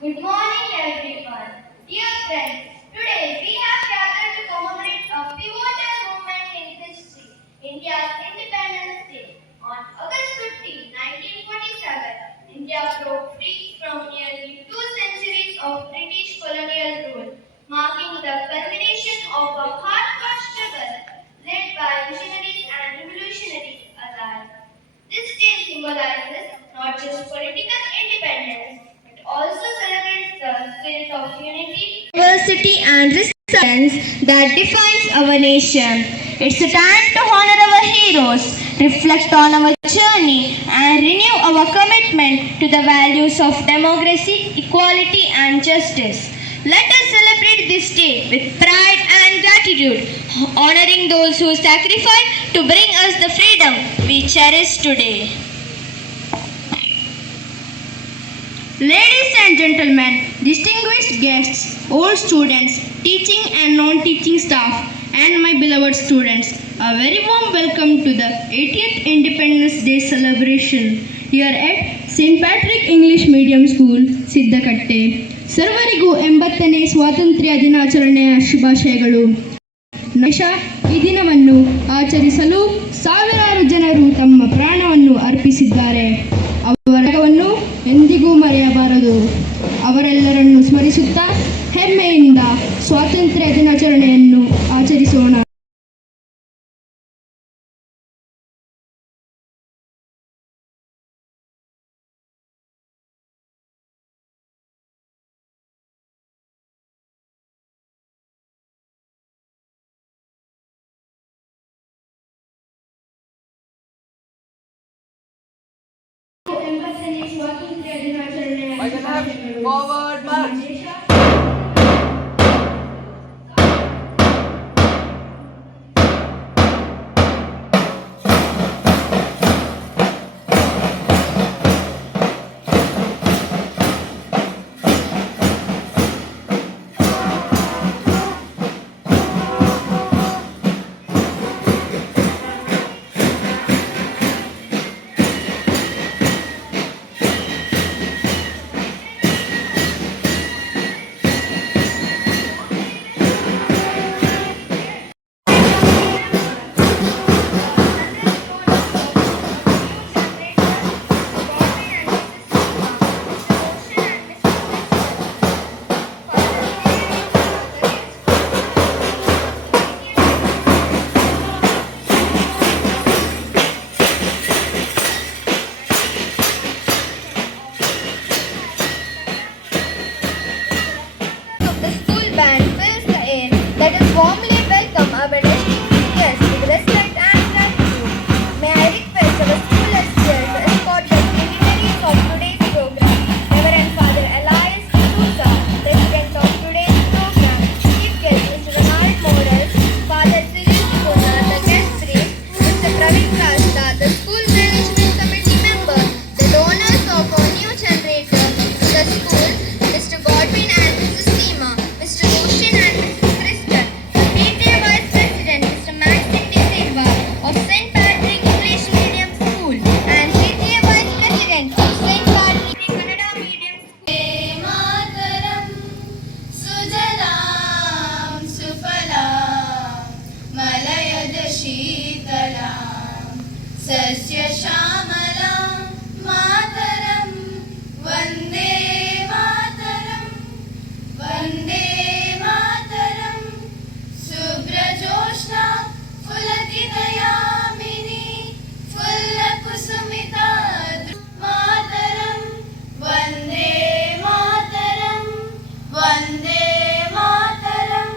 Good morning, everyone. Dear friends, today we have gathered to commemorate a pivotal moment in history, India's Independence Day. On August 15, 1947, India broke free from nearly 2 centuries of British colonial rule, marking the culmination of a hard-fought struggle led by missionaries and revolutionaries alike. This day symbolizes not just political independence, but also celebrates the spirit of unity, diversity, and resilience that defines our nation. It's a time to honor our heroes, reflect on our journey, and renew our commitment to the values of democracy, equality, and justice. Let us celebrate this day with pride and gratitude, honoring those who sacrificed to bring us the freedom we cherish today. Ladies and gentlemen, distinguished guests, old students, teaching and non-teaching staff, and my beloved students, a very warm welcome to the 80th Independence Day celebration here at St. Patrick English Medium School, Siddakatte. ಸರ್ವರಿಗೂ 80ನೇ ಸ್ವಾತಂತ್ರ್ಯ ದಿನಾಚರಣೆಯ ಶುಭಾಶಯಗಳು. ಈ ದಿನವನ್ನು ಆಚರಿಸಲು ಸಾವಿರಾರು ಜನರು ತಮ್ಮ ಪ್ರಾಣವನ್ನು ಅರ್ಪಿಸಿದ್ದಾರೆ. ಅವರನ್ನು ಎಂದಿಗೂ ಮರೆಯಬಾರದು. ಅವರೆಲ್ಲರನ್ನು ಸ್ಮರಿಸುತ್ತಾ ಹೆಮ್ಮೆಯಿಂದ ಸ್ವಾತಂತ್ರ್ಯ ದಿನಾಚರಣೆಯನ್ನು ಆಚರಿಸೋಣ. ಸ್ವಾತಂತ್ರ್ಯ ದಿನಾಚರಣೆಯ Forward march. The school band fills the air. Let us warmly welcome our distinguished guests with respect and gratitude. May I request our school lecturer to escort the dignitaries of today's program. Reverend Father Elias D'Souza, President of today's program, Chief Guest Mr. Ronald Morales, Father Cyril Puna, the guest priest, Mr. Praveen Rasta, the school management committee member, the donors of our new generator to the school, Mr. Godwin and Mrs. Seema, Mr. Roshan and Mrs. Kristen, the PTA Vice President, Mr. Max De Silva of St. Patrick English Medium School, and PTA Vice President of St. Patrick Kannada Medium School. Mataram Sujalam Sufalam Malayad Sheetalam Sasya Shamalam Mataram Vande Mataram Vande Mataram Subrajoshna Fulatidayamini Fullakusumita Mataram Vande Mataram Vande Mataram.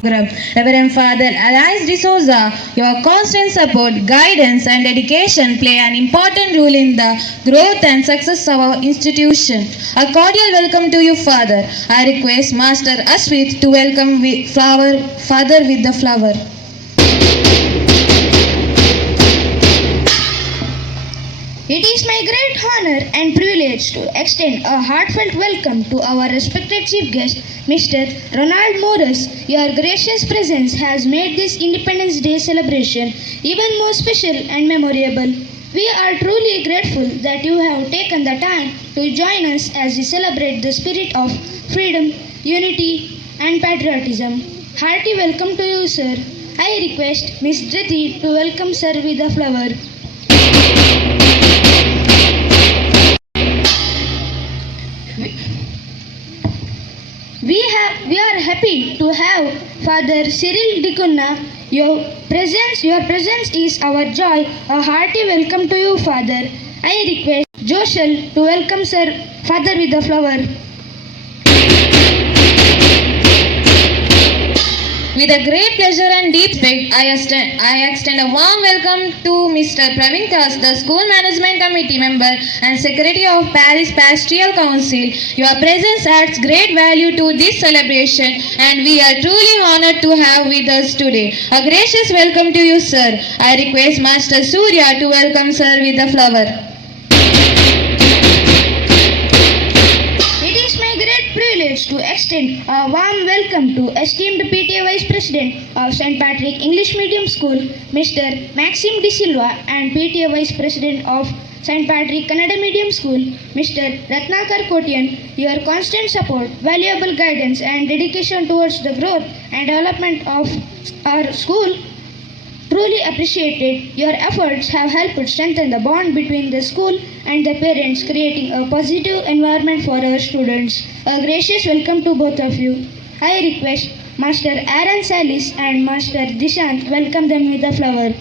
Reverend Father Alice D'Souza, your constant support, guidance, and dedication play an important role in the growth and success of our institution. A cordial welcome to you, Father. I request Master Ashwit to welcome Father with the flower. It is my great honor and privilege to extend a heartfelt welcome to our respected chief guest, Mr. Ronald Morris. Your gracious presence has made this Independence Day celebration even more special and memorable. We are truly grateful that you have taken the time to join us as we celebrate the spirit of freedom, unity, and patriotism. Hearty welcome to you, sir. I request Miss Dhriti to welcome sir with a flower. We are happy to have Father Cyril Dikunna. Your presence is our joy. A hearty welcome to you, Father. I request Joshel to welcome Sir Father with the flower. With a great pleasure and deep respect, I extend a warm welcome to Mr. Praveen Kas, the School Management Committee member and Secretary of Paris Pastoral Council. Your presence adds great value to this celebration and we are truly honored to have with us today. A gracious welcome to you, sir. I request Master Surya to welcome sir with the flower. Privilege to extend a warm welcome to esteemed PTA Vice President of St. Patrick English Medium School, Mr. Maxim De Silva, and PTA Vice President of St. Patrick Kannada Medium School, Mr. Ratnakar Kotian. Your constant support, valuable guidance, and dedication towards the growth and development of our school truly appreciated. Your efforts have helped strengthen the bond between the school and the parents, creating a positive environment for our students. A gracious welcome to both of you. I request Master Aaron Salis and Master Dishant welcome them with a flower.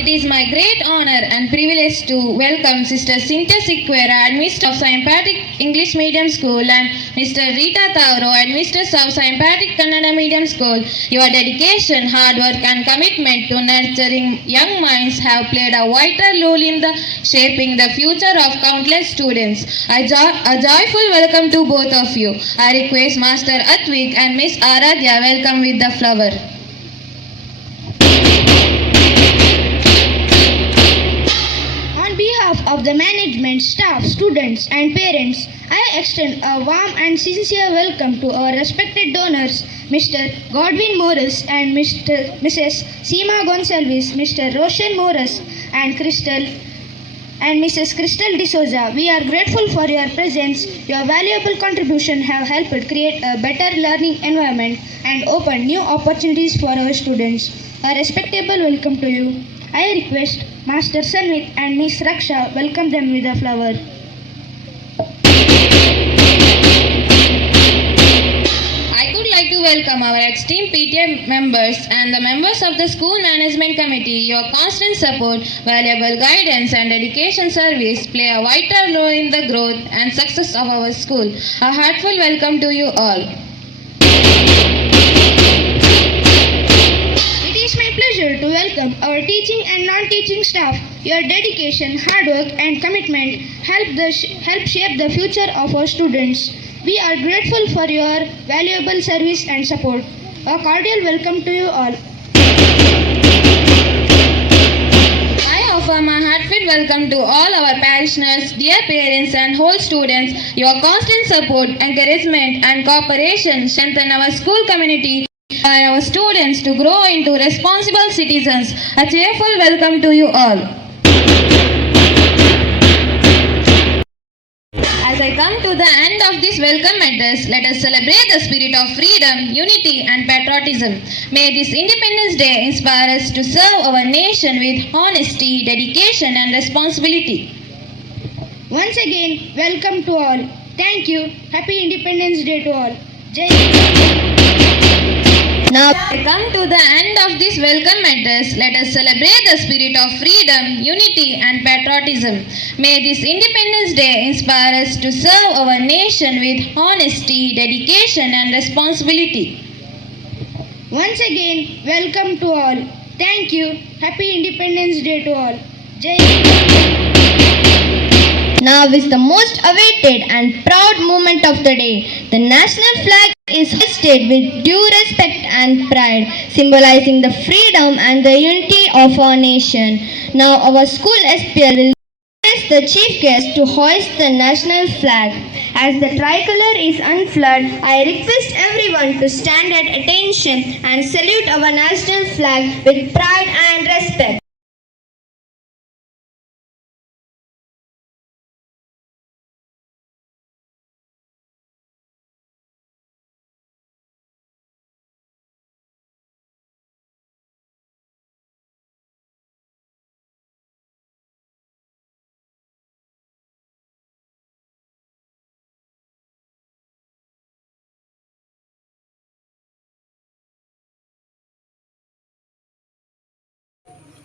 It is my great honor and privilege to welcome Sister Cynthia Siquera, Administrator of St. Patrick English Medium School, and Mr. Rita Tauro, Administrator of St. Patrick Kannada Medium School. Your dedication, hard work, and commitment to nurturing young minds have played a vital role in the shaping the future of countless students. A joyful welcome to both of you. I request Master Atvik and Miss Aradhya welcome with the flower. Of the management, staff, students, and parents, I extend a warm and sincere welcome to our respected donors, Mr. Godwin Morris and Mrs. Seema Gonsalves, Mr. Roshan Morris, and Mrs. Crystal D'Souza. We are grateful for your presence. Your valuable contribution have helped create a better learning environment and open new opportunities for our students. A respectable welcome to you. I request Master Sanvit and Miss Raksha welcome them with a flower. I would like to welcome our esteemed PTA members and the members of the School Management Committee. Your constant support, valuable guidance, and dedication service play a vital role in the growth and success of our school. A heartfelt welcome to you all. To welcome our teaching and non-teaching staff. Your dedication, hard work, and commitment help shape the future of our students. We are grateful for your valuable service and support. A cordial welcome to you all. I offer my heartfelt welcome to all our parishioners, dear parents, and whole students. Your constant support, encouragement, and cooperation strengthen our school community and our students to grow into responsible citizens. A cheerful welcome to you all. As I come to the end of this welcome address, let us celebrate the spirit of freedom, unity, and patriotism. May this Independence Day inspire us to serve our nation with honesty, dedication, and responsibility. Once again, welcome to all. Thank you. Happy Independence Day to all. Jai Hind. Now, Come to the end of this welcome address. Let us celebrate the spirit of freedom, unity, and patriotism. May this Independence Day inspire us to serve our nation with honesty, dedication, and responsibility. Once again, welcome to all. Thank you. Happy Independence Day to all. Jai now is the most awaited and proud moment of the day. The national flag is hoisted with due respect and pride, symbolizing the freedom and the unity of our nation. Now our school SPL will request the chief guest to hoist the national flag. As the tricolor is unfurled, I request everyone to stand at attention and salute our national flag with pride and respect.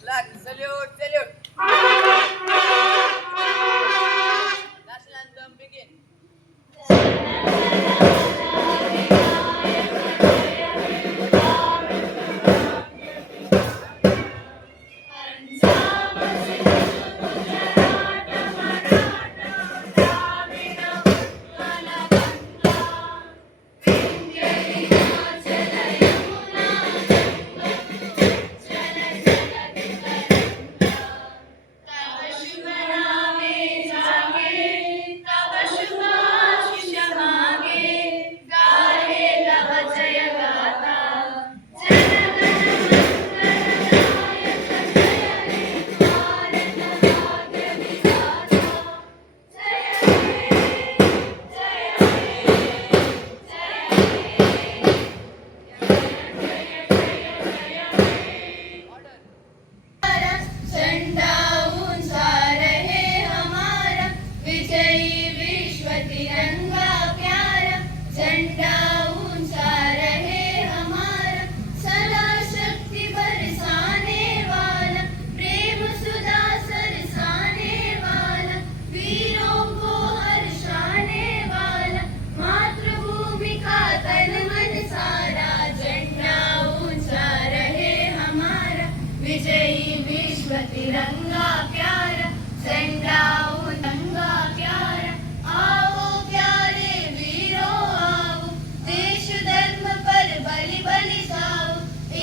Flag salute, salute. National anthem begin. तिरंगा प्यारा झंडा तिरंगा प्यारा आओ प्यारे वीरों आओ देश धर्म पर बलि बलि जाओ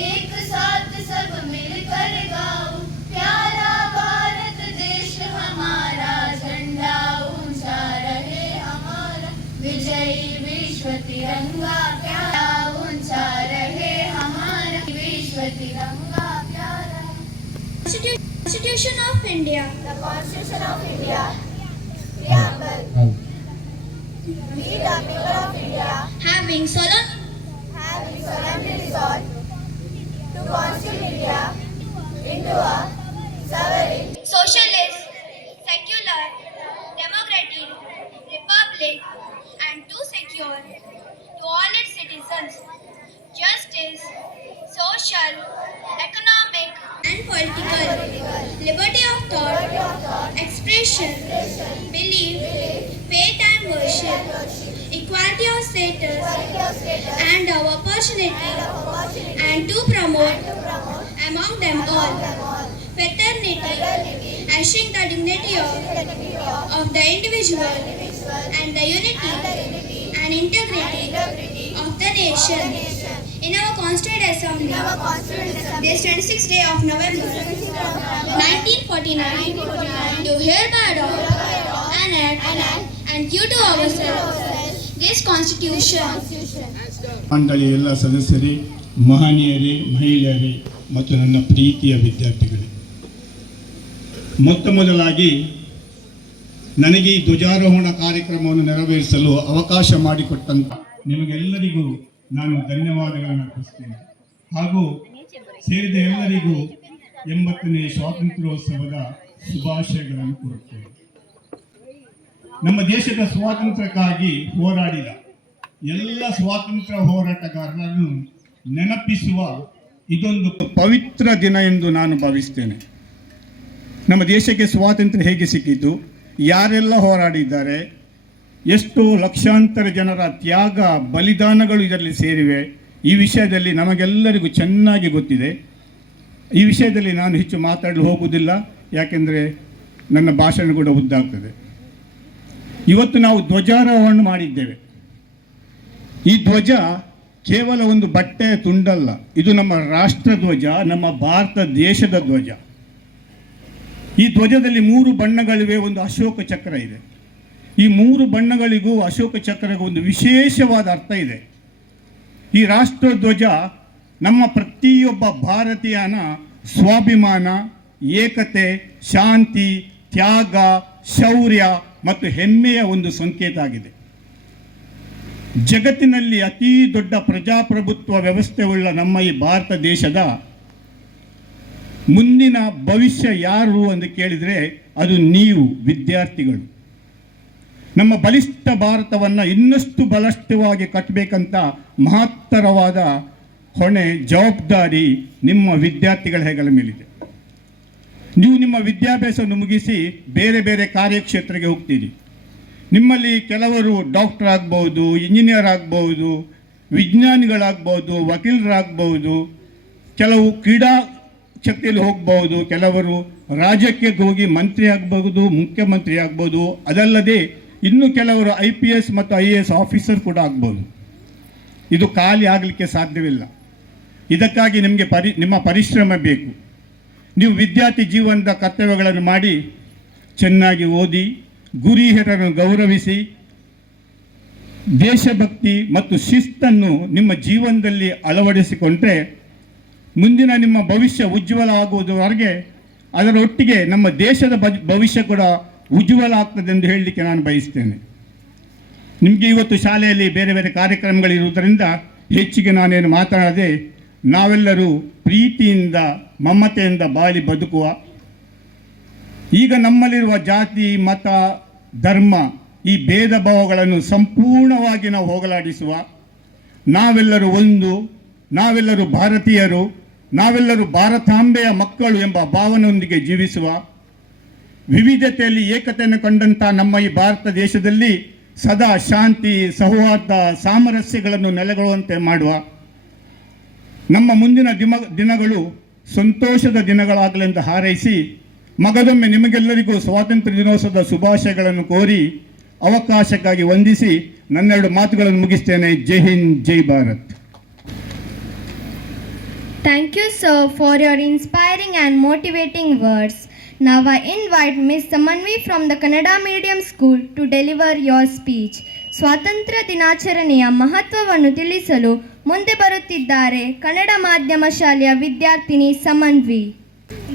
एक साथ सब मिलकर गाओ प्यारा भारत देश हमारा झंडा ऊंचा रहे हमारा विजयी विश्व तिरंगा प्यारा ऊंचा रहे हमारा विश्व तिरंगा प्यारा। Constitution of India. The Constitution of India. Preamble. We the people of India having solemnly resolved to constitute India into a sovereign, socialist, secular, democratic republic, and to secure to all its citizens justice, social, economic, and political liberty of thought, expression, belief, faith and worship, equality of status and of opportunity, and to promote among them all fraternity, assuring the dignity of the individual and the unity and integrity of the nation. In our Constituent Assembly, this 26th day of November 1949, do hereby adopt, enact, and give to ourselves this Constitution. ಮಂಡಳಿಯ ಎಲ್ಲ ಸದಸ್ಯರೇ, ಮಹನೀಯರೇ, ಮಹಿಳೆಯರೇ ಮತ್ತು ನನ್ನ ಪ್ರೀತಿಯ ವಿದ್ಯಾರ್ಥಿಗಳೇ, ಮೊತ್ತ ಮೊದಲಾಗಿ ನನಗೆ ಈ ಧ್ವಜಾರೋಹಣ ಕಾರ್ಯಕ್ರಮವನ್ನು ನೆರವೇರಿಸಲು ಅವಕಾಶ ಮಾಡಿಕೊಟ್ಟಂತ ನಿಮಗೆಲ್ಲರಿಗೂ ನಾನು ಧನ್ಯವಾದಗಳನ್ನು ಅರ್ಪಿಸ್ತೇನೆ. ಹಾಗೂ ಸೇರಿದ ಎಲ್ಲರಿಗೂ 80ನೇ ಸ್ವಾತಂತ್ರ್ಯೋತ್ಸವದ ಶುಭಾಶಯಗಳನ್ನು ಕೋರುತ್ತೇನೆ. ನಮ್ಮ ದೇಶದ ಸ್ವಾತಂತ್ರ್ಯಕ್ಕಾಗಿ ಹೋರಾಡಿದ ಎಲ್ಲ ಸ್ವಾತಂತ್ರ್ಯ ಹೋರಾಟಗಾರರನ್ನು ನೆನಪಿಸುವ ಇದೊಂದು ಪವಿತ್ರ ದಿನ ಎಂದು ನಾನು ಭಾವಿಸ್ತೇನೆ. ನಮ್ಮ ದೇಶಕ್ಕೆ ಸ್ವಾತಂತ್ರ್ಯ ಹೇಗೆ ಸಿಕ್ಕಿತು, ಯಾರೆಲ್ಲ ಹೋರಾಡಿದ್ದಾರೆ, ಎಷ್ಟು ಲಕ್ಷಾಂತರ ಜನರ ತ್ಯಾಗ ಬಲಿದಾನಗಳು ಇದರಲ್ಲಿ ಸೇರಿವೆ, ಈ ವಿಷಯದಲ್ಲಿ ನಮಗೆಲ್ಲರಿಗೂ ಚೆನ್ನಾಗಿ ಗೊತ್ತಿದೆ. ಈ ವಿಷಯದಲ್ಲಿ ನಾನು ಹೆಚ್ಚು ಮಾತಾಡಲು ಹೋಗುವುದಿಲ್ಲ, ಯಾಕೆಂದರೆ ನನ್ನ ಭಾಷಣ ಕೂಡ ಉದ್ದಾಗ್ತದೆ. ಇವತ್ತು ನಾವು ಧ್ವಜಾರೋಹಣ ಮಾಡಿದ್ದೇವೆ. ಈ ಧ್ವಜ ಕೇವಲ ಒಂದು ಬಟ್ಟೆಯ ತುಂಡಲ್ಲ, ಇದು ನಮ್ಮ ರಾಷ್ಟ್ರ ಧ್ವಜ, ನಮ್ಮ ಭಾರತ ದೇಶದ ಧ್ವಜ. ಈ ಧ್ವಜದಲ್ಲಿ 3 ಬಣ್ಣಗಳಿವೆ, ಒಂದು ಅಶೋಕ ಚಕ್ರ ಇದೆ. ಈ 3 ಬಣ್ಣಗಳಿಗೂ ಅಶೋಕ ಚಕ್ರಗೂ ಒಂದು ವಿಶೇಷವಾದ ಅರ್ಥ ಇದೆ. ಈ ರಾಷ್ಟ್ರ ಧ್ವಜ ನಮ್ಮ ಪ್ರತಿಯೊಬ್ಬ ಭಾರತೀಯನ ಸ್ವಾಭಿಮಾನ, ಏಕತೆ, ಶಾಂತಿ, ತ್ಯಾಗ, ಶೌರ್ಯ ಮತ್ತು ಹೆಮ್ಮೆಯ ಒಂದು ಸಂಕೇತ ಆಗಿದೆ. ಜಗತ್ತಿನಲ್ಲಿ ಅತೀ ದೊಡ್ಡ ಪ್ರಜಾಪ್ರಭುತ್ವ ವ್ಯವಸ್ಥೆಯುಳ್ಳ ನಮ್ಮ ಈ ಭಾರತ ದೇಶದ ಮುಂದಿನ ಭವಿಷ್ಯ ಯಾರು ಎಂದು ಕೇಳಿದರೆ ಅದು ನೀವು ವಿದ್ಯಾರ್ಥಿಗಳು. ನಮ್ಮ ಬಲಿಷ್ಠ ಭಾರತವನ್ನು ಇನ್ನಷ್ಟು ಬಲಿಷ್ಠವಾಗಿ ಕಟ್ಟಬೇಕಂತ ಮಹತ್ತರವಾದ ಹೊಣೆ, ಜವಾಬ್ದಾರಿ ನಿಮ್ಮ ವಿದ್ಯಾರ್ಥಿಗಳ ಹೆಗಲ ಮೇಲಿದೆ. ನೀವು ನಿಮ್ಮ ವಿದ್ಯಾಭ್ಯಾಸವನ್ನು ಮುಗಿಸಿ ಬೇರೆ ಬೇರೆ ಕಾರ್ಯಕ್ಷೇತ್ರಕ್ಕೆ ಹೋಗ್ತೀರಿ. ನಿಮ್ಮಲ್ಲಿ ಕೆಲವರು ಡಾಕ್ಟರ್ ಆಗ್ಬೋದು, ಇಂಜಿನಿಯರ್ ಆಗ್ಬೋದು, ವಿಜ್ಞಾನಿಗಳಾಗ್ಬೋದು, ವಕೀಲರಾಗ್ಬೋದು, ಕೆಲವು ಕ್ರೀಡಾ ಶಕ್ತಿಯಲ್ಲಿ ಹೋಗ್ಬೋದು, ಕೆಲವರು ರಾಜ್ಯಕ್ಕೆ ಹೋಗಿ ಮಂತ್ರಿ ಆಗ್ಬೋದು, ಮುಖ್ಯಮಂತ್ರಿ ಆಗ್ಬೋದು. ಅದಲ್ಲದೆ ಇನ್ನು ಕೆಲವರು IPS ಮತ್ತು IAS ಆಫೀಸರ್ ಕೂಡ ಆಗ್ಬೋದು. ಇದು ಖಾಲಿ ಆಗಲಿಕ್ಕೆ ಸಾಧ್ಯವಿಲ್ಲ. ಇದಕ್ಕಾಗಿ ನಿಮಗೆ ನಿಮ್ಮ ಪರಿಶ್ರಮ ಬೇಕು. ನೀವು ವಿದ್ಯಾರ್ಥಿ ಜೀವನದ ಕರ್ತವ್ಯಗಳನ್ನು ಮಾಡಿ ಚೆನ್ನಾಗಿ ಓದಿ, ಗುರಿ ಹಿರಿಯರನ್ನು ಗೌರವಿಸಿ, ದೇಶಭಕ್ತಿ ಮತ್ತು ಶಿಸ್ತನ್ನು ನಿಮ್ಮ ಜೀವನದಲ್ಲಿ ಅಳವಡಿಸಿಕೊಂಡ್ರೆ ಮುಂದಿನ ನಿಮ್ಮ ಭವಿಷ್ಯ ಉಜ್ವಲ ಆಗುವುದವರೆಗೆ ಅದರೊಟ್ಟಿಗೆ ನಮ್ಮ ದೇಶದ ಭವಿಷ್ಯ ಕೂಡ ಉಜ್ವಲ ಆಗ್ತದೆ ಎಂದು ಹೇಳಲಿಕ್ಕೆ ನಾನು ಬಯಸ್ತೇನೆ. ನಿಮಗೆ ಇವತ್ತು ಶಾಲೆಯಲ್ಲಿ ಬೇರೆ ಬೇರೆ ಕಾರ್ಯಕ್ರಮಗಳಿರುವುದರಿಂದ ಹೆಚ್ಚಿಗೆ ನಾನೇನು ಮಾತನಾಡದೆ, ನಾವೆಲ್ಲರೂ ಪ್ರೀತಿಯಿಂದ ಮಮತೆಯಿಂದ ಬಾಳಿ ಬದುಕುವ, ಈಗ ನಮ್ಮಲ್ಲಿರುವ ಜಾತಿ, ಮತ, ಧರ್ಮ ಈ ಭೇದ ಭಾವಗಳನ್ನು ಸಂಪೂರ್ಣವಾಗಿ ನಾವು ಹೋಗಲಾಡಿಸುವ, ನಾವೆಲ್ಲರೂ ಒಂದು, ನಾವೆಲ್ಲರೂ ಭಾರತೀಯರು, ನಾವೆಲ್ಲರೂ ಭಾರತಾಂಬೆಯ ಮಕ್ಕಳು ಎಂಬ ಭಾವನೆಯೊಂದಿಗೆ ಜೀವಿಸುವ, ವಿವಿಧತೆಯಲ್ಲಿ ಏಕತೆಯನ್ನು ಕಂಡಂಥ ನಮ್ಮ ಈ ಭಾರತ ದೇಶದಲ್ಲಿ ಸದಾ ಶಾಂತಿ, ಸೌಹಾರ್ದ, ಸಾಮರಸ್ಯಗಳನ್ನು ನೆಲೆಗೊಳ್ಳುವಂತೆ ಮಾಡುವ, ನಮ್ಮ ಮುಂದಿನ ದಿನಗಳು ಸಂತೋಷದ ದಿನಗಳಾಗಲೆಂದು ಹಾರೈಸಿ ಮಗದೊಮ್ಮೆ ನಿಮಗೆಲ್ಲರಿಗೂ ಸ್ವಾತಂತ್ರ್ಯ ದಿನೋತ್ಸವದ ಶುಭಾಶಯಗಳನ್ನು ಕೋರಿ ಅವಕಾಶಕ್ಕಾಗಿ ವಂದಿಸಿ ನನ್ನೆರಡು ಮಾತುಗಳನ್ನು ಮುಗಿಸ್ತೇನೆ. ಜೈ ಹಿಂದ್, ಜೈ Bharat. Thank you, sir, for your inspiring and motivating words. Now I invite Ms. Samanvi from the Kannada Medium School to deliver your speech. ಸ್ವಾತಂತ್ರ್ಯ ದಿನಾಚರಣೆಯ ಮಹತ್ವವನ್ನು ತಿಳಿಸಲು ಮುಂದೆ ಬರುತ್ತಿದ್ದಾರೆ ಕನ್ನಡ ಮಾಧ್ಯಮ ಶಾಲೆಯ ವಿದ್ಯಾರ್ಥಿನಿ ಸಮನ್ವಿ.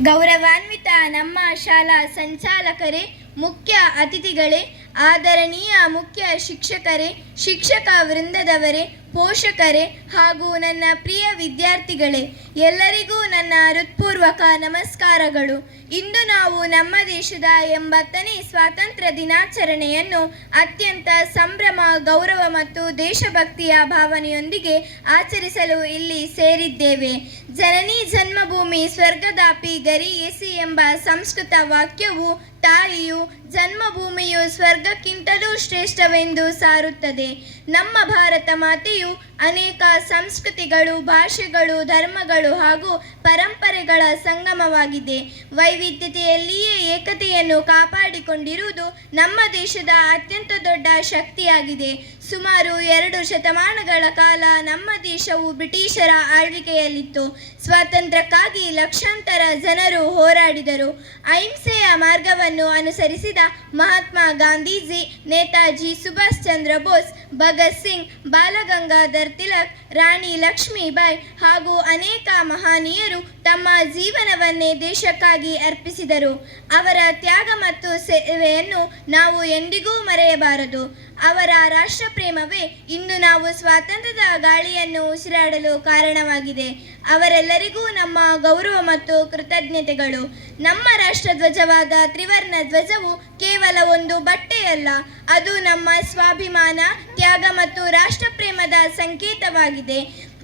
ಗೌರವಾನ್ವಿತ ನಮ್ಮ ಶಾಲಾ ಸಂಚಾಲಕರೇ, ಮುಖ್ಯ ಅತಿಥಿಗಳೇ, ಆದರಣೀಯ ಮುಖ್ಯ ಶಿಕ್ಷಕರೇ, ಶಿಕ್ಷಕ ವೃಂದದವರೇ, ಪೋಷಕರೇ ಹಾಗೂ ನನ್ನ ಪ್ರಿಯ ವಿದ್ಯಾರ್ಥಿಗಳೇ, ಎಲ್ಲರಿಗೂ ನನ್ನ ಹೃತ್ಪೂರ್ವಕ ನಮಸ್ಕಾರಗಳು. ಇಂದು ನಾವು ನಮ್ಮ ದೇಶದ 80ನೇ ಸ್ವಾತಂತ್ರ್ಯ ದಿನಾಚರಣೆಯನ್ನು ಅತ್ಯಂತ ಸಂಭ್ರಮ, ಗೌರವ ಮತ್ತು ದೇಶಭಕ್ತಿಯ ಭಾವನೆಯೊಂದಿಗೆ ಆಚರಿಸಲು ಇಲ್ಲಿ ಸೇರಿದ್ದೇವೆ. ಜನನಿ ಜನ್ಮಭೂಮಿ ಸ್ವರ್ಗದಾಪಿ ಗರಿಯಸಿ ಎಂಬ ಸಂಸ್ಕೃತ ವಾಕ್ಯವು ತಾಯಿಯು ಜನ್ಮಭೂಮಿಯು ಸ್ವರ್ಗಕ್ಕಿಂತಲೂ ಶ್ರೇಷ್ಠವೆಂದು ಸಾರುತ್ತದೆ. ನಮ್ಮ ಭಾರತ ಮಾತೆಯು ಅನೇಕ ಸಂಸ್ಕೃತಿಗಳು, ಭಾಷೆಗಳು, ಧರ್ಮಗಳು ಹಾಗೂ ಪರಂಪರೆಗಳ ಸಂಗಮವಾಗಿದೆ. ವೈವಿಧ್ಯತೆಯಲ್ಲಿಯೇ ಏಕತೆಯನ್ನು ಕಾಪಾಡಿಕೊಂಡಿರುವುದು ನಮ್ಮ ದೇಶದ ಅತ್ಯಂತ ದೊಡ್ಡ ಶಕ್ತಿಯಾಗಿದೆ. ಸುಮಾರು 2 ಶತಮಾನಗಳ ಕಾಲ ನಮ್ಮ ದೇಶವು ಬ್ರಿಟಿಷರ ಆಳ್ವಿಕೆಯಲ್ಲಿತ್ತು. ಸ್ವಾತಂತ್ರ್ಯಕ್ಕಾಗಿ ಲಕ್ಷಾಂತರ ಜನರು ಹೋರಾಡಿದರು. ಅಹಿಂಸೆಯ ಮಾರ್ಗವನ್ನು ಅನುಸರಿಸಿದ ಮಹಾತ್ಮ ಗಾಂಧೀಜಿ, ನೇತಾಜಿ ಸುಭಾಷ್ ಚಂದ್ರ ಬೋಸ್, ಭಗತ್ ಸಿಂಗ್, ಬಾಲಗಂಗಾಧರ್ ತಿಲಕ್, ರಾಣಿ ಲಕ್ಷ್ಮೀಬಾಯಿ ಹಾಗೂ ಅನೇಕ ಮಹನೀಯರು ತಮ್ಮ ಜೀವನವನ್ನೇ ದೇಶಕ್ಕಾಗಿ ಅರ್ಪಿಸಿದರು. ಅವರ ತ್ಯಾಗ ಮತ್ತು ಸೇವೆಯನ್ನು ನಾವು ಎಂದಿಗೂ ಮರೆಯಬಾರದು. ಅವರ ರಾಷ್ಟ್ರಪ್ರೇಮವೇ ಇಂದು ನಾವು ಸ್ವಾತಂತ್ರ್ಯದ ಗಾಳಿಯನ್ನು ಉಸಿರಾಡಲು ಕಾರಣವಾಗಿದೆ. ಅವರೆಲ್ಲರಿಗೂ ನಮ್ಮ ಗೌರವ ಮತ್ತು ಕೃತಜ್ಞತೆಗಳು. ನಮ್ಮ ರಾಷ್ಟ್ರಧ್ವಜವಾದ ತ್ರಿವರ್ಣ ಧ್ವಜವು ಕೇವಲ ಒಂದು ಬಟ್ಟೆಯಲ್ಲ, ಅದು ನಮ್ಮ ಸ್ವಾಭಿಮಾನ, ತ್ಯಾಗ ಮತ್ತು ರಾಷ್ಟ್ರಪ್ರೇಮದ ಸಂಕೇತವಾಗಿದೆ.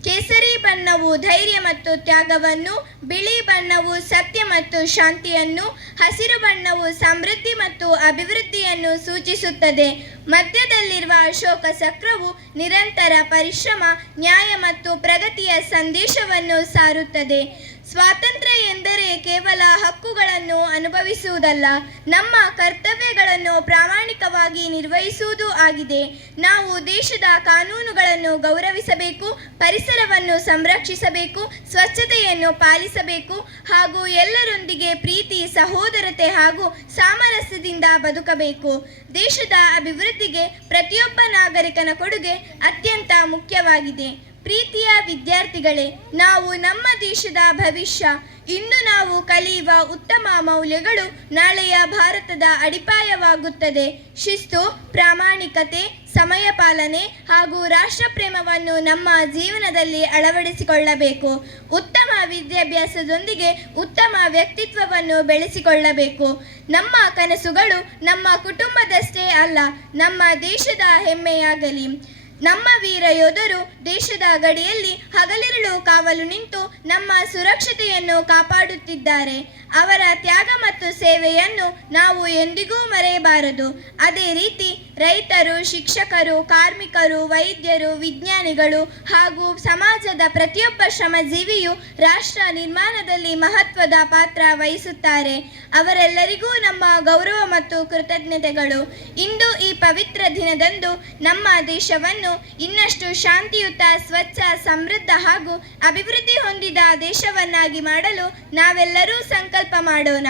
ಕೇಸರಿ ಬಣ್ಣವು ಧೈರ್ಯ ಮತ್ತು ತ್ಯಾಗವನ್ನು, ಬಿಳಿ ಬಣ್ಣವು ಸತ್ಯ ಮತ್ತು ಶಾಂತಿಯನ್ನು, ಹಸಿರು ಬಣ್ಣವು ಸಮೃದ್ಧಿ ಮತ್ತು ಅಭಿವೃದ್ಧಿಯನ್ನು ಸೂಚಿಸುತ್ತದೆ. ಮಧ್ಯದಲ್ಲಿರುವ ಅಶೋಕ ಚಕ್ರವು ನಿರಂತರ ಪರಿಶ್ರಮ, ನ್ಯಾಯ ಮತ್ತು ಪ್ರಗತಿಯ ಸಂದೇಶವನ್ನು ಸಾರುತ್ತದೆ. ಸ್ವಾತಂತ್ರ್ಯ ಎಂದರೆ ಕೇವಲ ಹಕ್ಕುಗಳನ್ನು ಅನುಭವಿಸುವುದಲ್ಲ, ನಮ್ಮ ಕರ್ತವ್ಯಗಳನ್ನು ಪ್ರಾಮಾಣಿಕವಾಗಿ ನಿರ್ವಹಿಸುವುದೂ ಆಗಿದೆ. ನಾವು ದೇಶದ ಕಾನೂನುಗಳನ್ನು ಗೌರವಿಸಬೇಕು, ಪರಿಸರವನ್ನು ಸಂರಕ್ಷಿಸಬೇಕು, ಸ್ವಚ್ಛತೆಯನ್ನು ಪಾಲಿಸಬೇಕು ಹಾಗೂ ಎಲ್ಲರೊಂದಿಗೆ ಪ್ರೀತಿ, ಸಹೋದರತೆ ಹಾಗೂ ಸಾಮರಸ್ಯದಿಂದ ಬದುಕಬೇಕು. ದೇಶದ ಅಭಿವೃದ್ಧಿಗೆ ಪ್ರತಿಯೊಬ್ಬ ನಾಗರಿಕನ ಕೊಡುಗೆ ಅತ್ಯಂತ ಮುಖ್ಯವಾಗಿದೆ. ಪ್ರೀತಿಯ ವಿದ್ಯಾರ್ಥಿಗಳೇ, ನಾವು ನಮ್ಮ ದೇಶದ ಭವಿಷ್ಯ. ಇಂದು ನಾವು ಕಲಿಯುವ ಉತ್ತಮ ಮೌಲ್ಯಗಳು ನಾಳೆಯ ಭಾರತದ ಅಡಿಪಾಯವಾಗುತ್ತದೆ. ಶಿಸ್ತು, ಪ್ರಾಮಾಣಿಕತೆ, ಸಮಯ ಪಾಲನೆ ಹಾಗೂ ರಾಷ್ಟ್ರಪ್ರೇಮವನ್ನು ನಮ್ಮ ಜೀವನದಲ್ಲಿ ಅಳವಡಿಸಿಕೊಳ್ಳಬೇಕು. ಉತ್ತಮ ವಿದ್ಯಾಭ್ಯಾಸದೊಂದಿಗೆ ಉತ್ತಮ ವ್ಯಕ್ತಿತ್ವವನ್ನು ಬೆಳೆಸಿಕೊಳ್ಳಬೇಕು. ನಮ್ಮ ಕನಸುಗಳು ನಮ್ಮ ಕುಟುಂಬದಷ್ಟೇ ಅಲ್ಲ, ನಮ್ಮ ದೇಶದ ಹೆಮ್ಮೆಯಾಗಲಿ. ನಮ್ಮ ವೀರ ಯೋಧರು ದೇಶದ ಗಡಿಯಲ್ಲಿ ಹಗಲಿರುಳು ಕಾವಲು ನಿಂತು ನಮ್ಮ ಸುರಕ್ಷತೆಯನ್ನು ಕಾಪಾಡುತ್ತಿದ್ದಾರೆ. ಅವರ ತ್ಯಾಗ ಮತ್ತು ಸೇವೆಯನ್ನು ನಾವು ಎಂದಿಗೂ ಮರೆಯಬಾರದು. ಅದೇ ರೀತಿ ರೈತರು, ಶಿಕ್ಷಕರು, ಕಾರ್ಮಿಕರು, ವೈದ್ಯರು, ವಿಜ್ಞಾನಿಗಳು ಹಾಗೂ ಸಮಾಜದ ಪ್ರತಿಯೊಬ್ಬ ಶ್ರಮಜೀವಿಯು ರಾಷ್ಟ್ರ ನಿರ್ಮಾಣದಲ್ಲಿ ಮಹತ್ವದ ಪಾತ್ರ ವಹಿಸುತ್ತಾರೆ. ಅವರೆಲ್ಲರಿಗೂ ನಮ್ಮ ಗೌರವ ಮತ್ತು ಕೃತಜ್ಞತೆಗಳು. ಇಂದು ಈ ಪವಿತ್ರ ದಿನದಂದು ನಮ್ಮ ದೇಶವನ್ನು ಇನ್ನಷ್ಟು ಶಾಂತಿಯುತ, ಸ್ವಚ್ಛ, ಸಮೃದ್ಧ ಹಾಗೂ ಅಭಿವೃದ್ಧಿ ಹೊಂದಿದ ದೇಶವನ್ನಾಗಿ ಮಾಡಲು ನಾವೆಲ್ಲರೂ ಸಂಕಲ್ಪ ಮಾಡೋಣ.